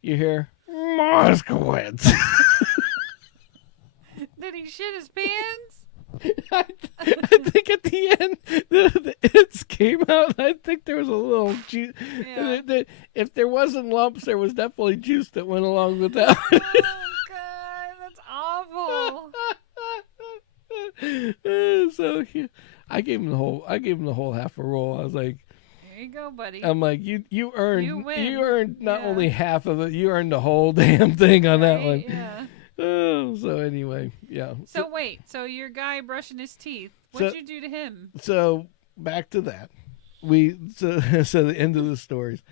you hear, Moskowitz. Did he shit his pants? I think at the end, the its came out. I think there was a little juice. Yeah. If there wasn't lumps, there was definitely juice that went along with that. Oh God, that's awful. So I gave him the whole half a roll. I was like, There you go, buddy. I'm like, you earned You win. you earned not Yeah. only half of it, you earned the whole damn thing on that Right? one. Yeah. Oh, so anyway, yeah. So wait, so your guy brushing his teeth, what'd you do to him? So back to that. So the end of the stories.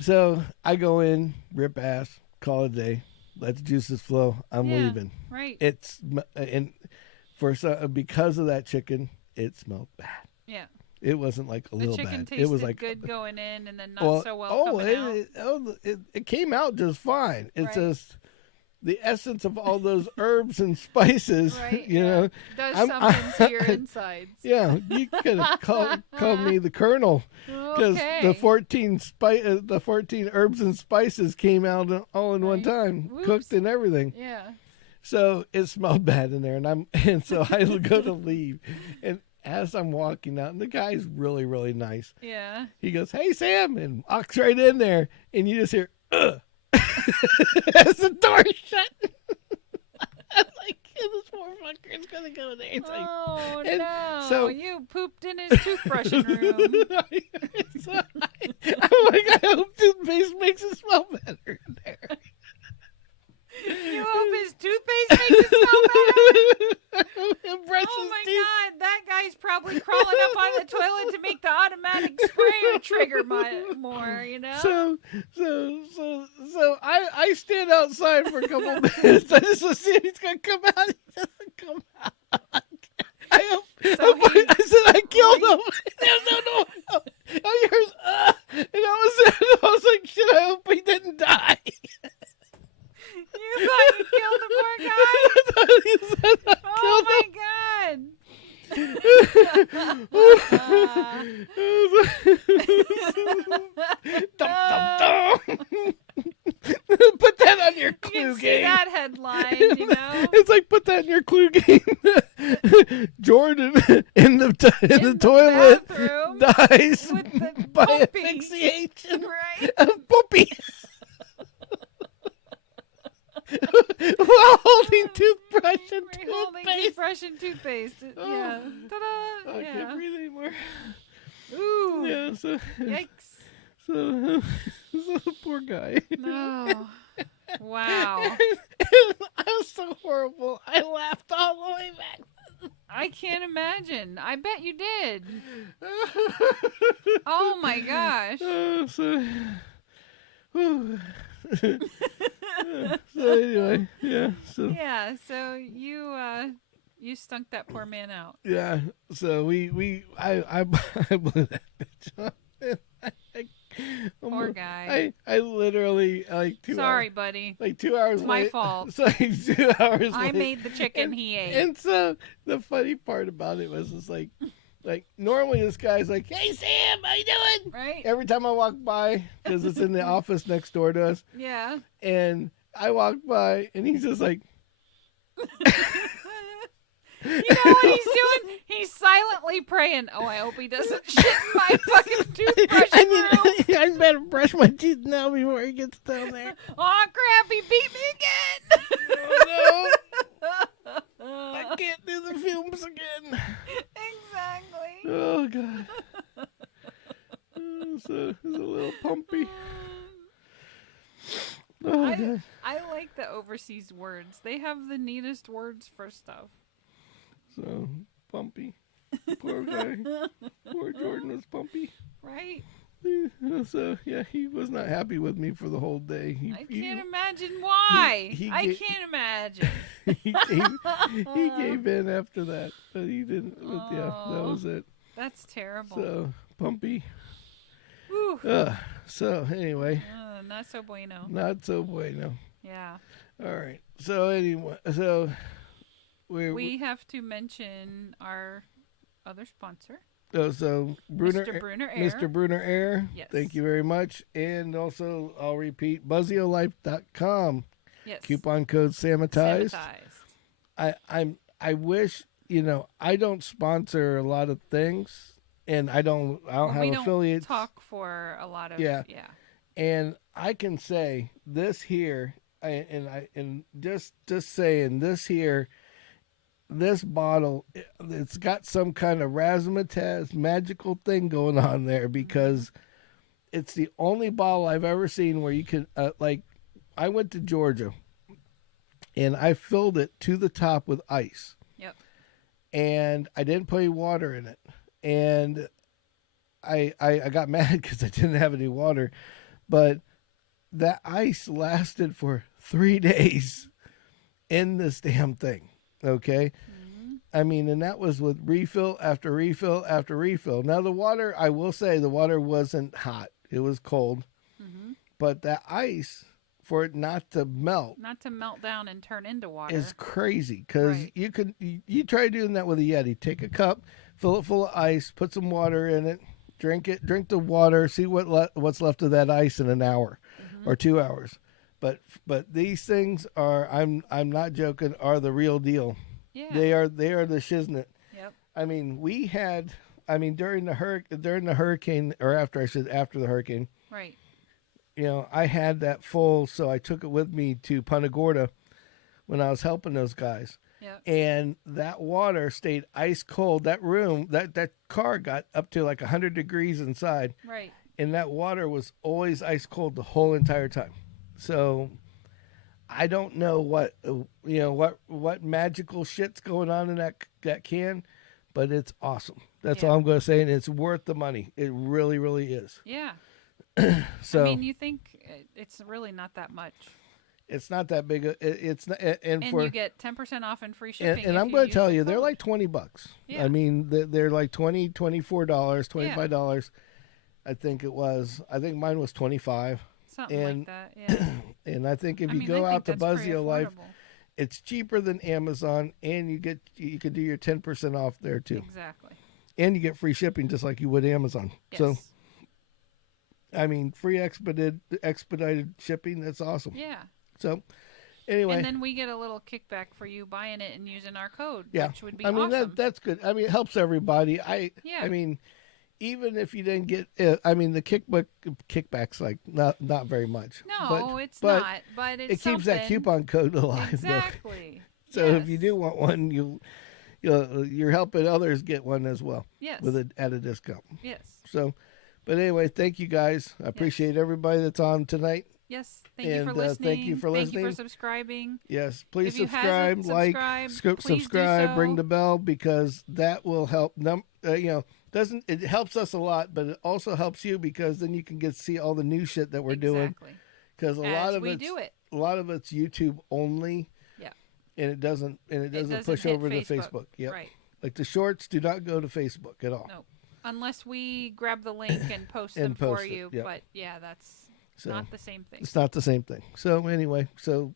So I go in, rip ass, call it a day, let the juices flow. I'm leaving. Right. Because of that chicken, it smelled bad. Yeah. It wasn't like a The little chicken bad. tasted It was like good going in and then not so well coming out. It came out just fine. It's Right. just the essence of all those herbs and spices, Right. Does I'm- something to your insides. Yeah, you could have called me the Colonel because Okay. the 14 herbs and spices came out all in one Right. time, Whoops. cooked and everything. Yeah. So it smelled bad in there, and so I go to leave, and as I'm walking out, and the guy's really, really nice. Yeah. He goes, "Hey, Sam," and walks right in there, and you just hear, "Ugh," as the door shut. I'm like, this poor fucker is gonna go there. It's like, Oh and no! so- You pooped in his toothbrushing room. So I'm like, I hope toothpaste makes it smell better in there. You hope his toothpaste makes it smell better? And brush Oh his my teeth. God! That guy's probably crawling up on the toilet to make the automatic sprayer trigger more. So I stand outside for a couple minutes. I just want to see if he's gonna come out. He doesn't come out. I said I killed him. No. I heard, and I was like, shit. I hope he didn't die. You thought you killed the poor guy? I thought he said I Oh killed my him. God! Dum, dum, dum. Put that on your You clue can see game. that headline, It's like, put that in your clue game. Jordan in the toilet bathroom dies with the by puppy. asphyxiation Right? of puppy. While holding toothbrush and Holding toothpaste. toothbrush and toothpaste. Yeah. Ta-da! I Yeah. can't breathe anymore. Ooh. Yeah, Yikes. so poor guy. No. Wow. I was so horrible. I laughed all the way back. I can't imagine. I bet you did. Oh my gosh. So anyway, yeah. So Yeah, so you stunk that poor man out. yeah. So I blew that bitch up. Poor guy. I literally like 2 Sorry, hours, buddy. like 2 hours It's my late. fault. So like 2 hours I late. made the chicken and, he ate. And so the funny part about it was it's like normally this guy's like, "Hey Sam, how you doing?" Right? Every time I walk by, because it's in the office next door to us, Yeah. and I walk by, and he's just like, You know what he's doing? He's silently praying. Oh, I hope he doesn't shit in my fucking toothbrush room. I better brush my teeth now before he gets down there. Oh crap! He beat me again. Oh no! I can't do the films again. Exactly. Oh god. It's a little pumpy. Oh god. I like the overseas words. They have the neatest words for stuff. So pumpy. Poor guy. Poor Jordan was pumpy. Right? So yeah, he was not happy with me for the whole day. I can't imagine why. I ga- can't imagine. he gave in after that, but he didn't. But yeah, that was it. That's terrible. So pumpy. Whew. So anyway, Not so bueno. not so bueno. Yeah. All right. So anyway, so We have to mention our other sponsor, so Bruner, Mr. Bruner Air. Mr. Bruner Air. Yes. Thank you very much. And also, I'll repeat, BuzzioLife.com. Yes. Coupon code Sammitized. Sammitized. I wish, I don't sponsor a lot of things, and I don't have We affiliates. don't talk for a lot of Yeah. yeah. And I can say this here, and just saying this here, this bottle, it's got some kind of razzmatazz magical thing going on there, because it's the only bottle I've ever seen where you can I went to Georgia and I filled it to the top with ice. Yep. And I didn't put any water in it. And I got mad because I didn't have any water. But that ice lasted for 3 days in this damn thing. Okay? Mm-hmm. I mean, and that was with refill after refill after refill. Now, the water, I will say, the water wasn't hot. It was cold. Mm-hmm. But that ice, for it not to melt, down and turn into water, is crazy. Because Right. you try doing that with a Yeti. Take a cup, fill it full of ice, put some water in it, drink the water, see what's left of that ice in an hour or 2 hours. But these things are, I'm not joking, are the real deal. Yeah. They are the shiznit. Yep. I mean, during the hurricane, or after the hurricane, Right. I had that full, so I took it with me to Punta Gorda when I was helping those guys. Yep. And that water stayed ice cold. That room, that car got up to like 100 degrees inside. Right. And that water was always ice cold the whole entire time. So I don't know what magical shit's going on in that can, but it's awesome. That's all I'm going to say, and it's worth the money. It really, really is. Yeah. So I mean, you think it's really not that much. it's not that big. It's not, and And for you get 10% off and free shipping. and if I'm going to use tell the you, they're code. like $20. Yeah. I mean, they're like $20, $24, $25. I think it was. I think mine was 25. Something and- like that. Yeah. And I think if you I go think out to that's pretty Buzzio Life, affordable. it's cheaper than Amazon, and you can do your 10% off there too, Exactly. and you get free shipping just like you would Amazon. Yes. So I mean, free expedited shipping. That's awesome. Yeah. So anyway, And then we get a little kickback for you buying it and using our code, yeah, which would be I mean awesome. that's good. I mean, it helps everybody. Yeah. I mean, even if you didn't get, I mean, the kickbacks like not very much. No, it's but not. But it's it keeps that something. coupon code alive. though. Exactly. So if you Yes. do want one, you're helping others get one as well. Yes. At a discount. Yes. So, but anyway, thank you guys. I appreciate everybody that's on tonight. Yes. Thank you for And, listening. thank you for listening. Thank you for subscribing. Yes, please If you subscribe, hasn't like, subscribed, please subscribe, do so. ring the bell, because that will help. Doesn't it helps us a lot, but it also helps you, because then you can see all the new shit that we're doing. Exactly. Because a lot of it's YouTube only. Yeah. And it doesn't push hit over Facebook. to Facebook. Yep. Right. Like the shorts do not go to Facebook at all. No. Unless we grab the link and post them for you. Yep. But yeah, that's So, not the same thing. It's not the same thing. So anyway,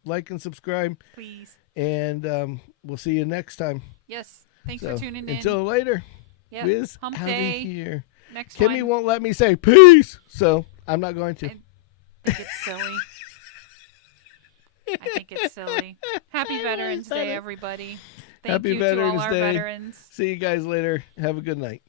like and subscribe. Please. And we'll see you next time. Yes. Thanks for tuning in. Until later. Yeah. Wiz Hump out day. here. Next Kimmy one. won't let me say peace, so I'm not going to. I think it's silly. I think it's silly. Happy Veterans Day, everybody. Thank Happy you to all Veterans our Day. veterans. See you guys later. Have a good night.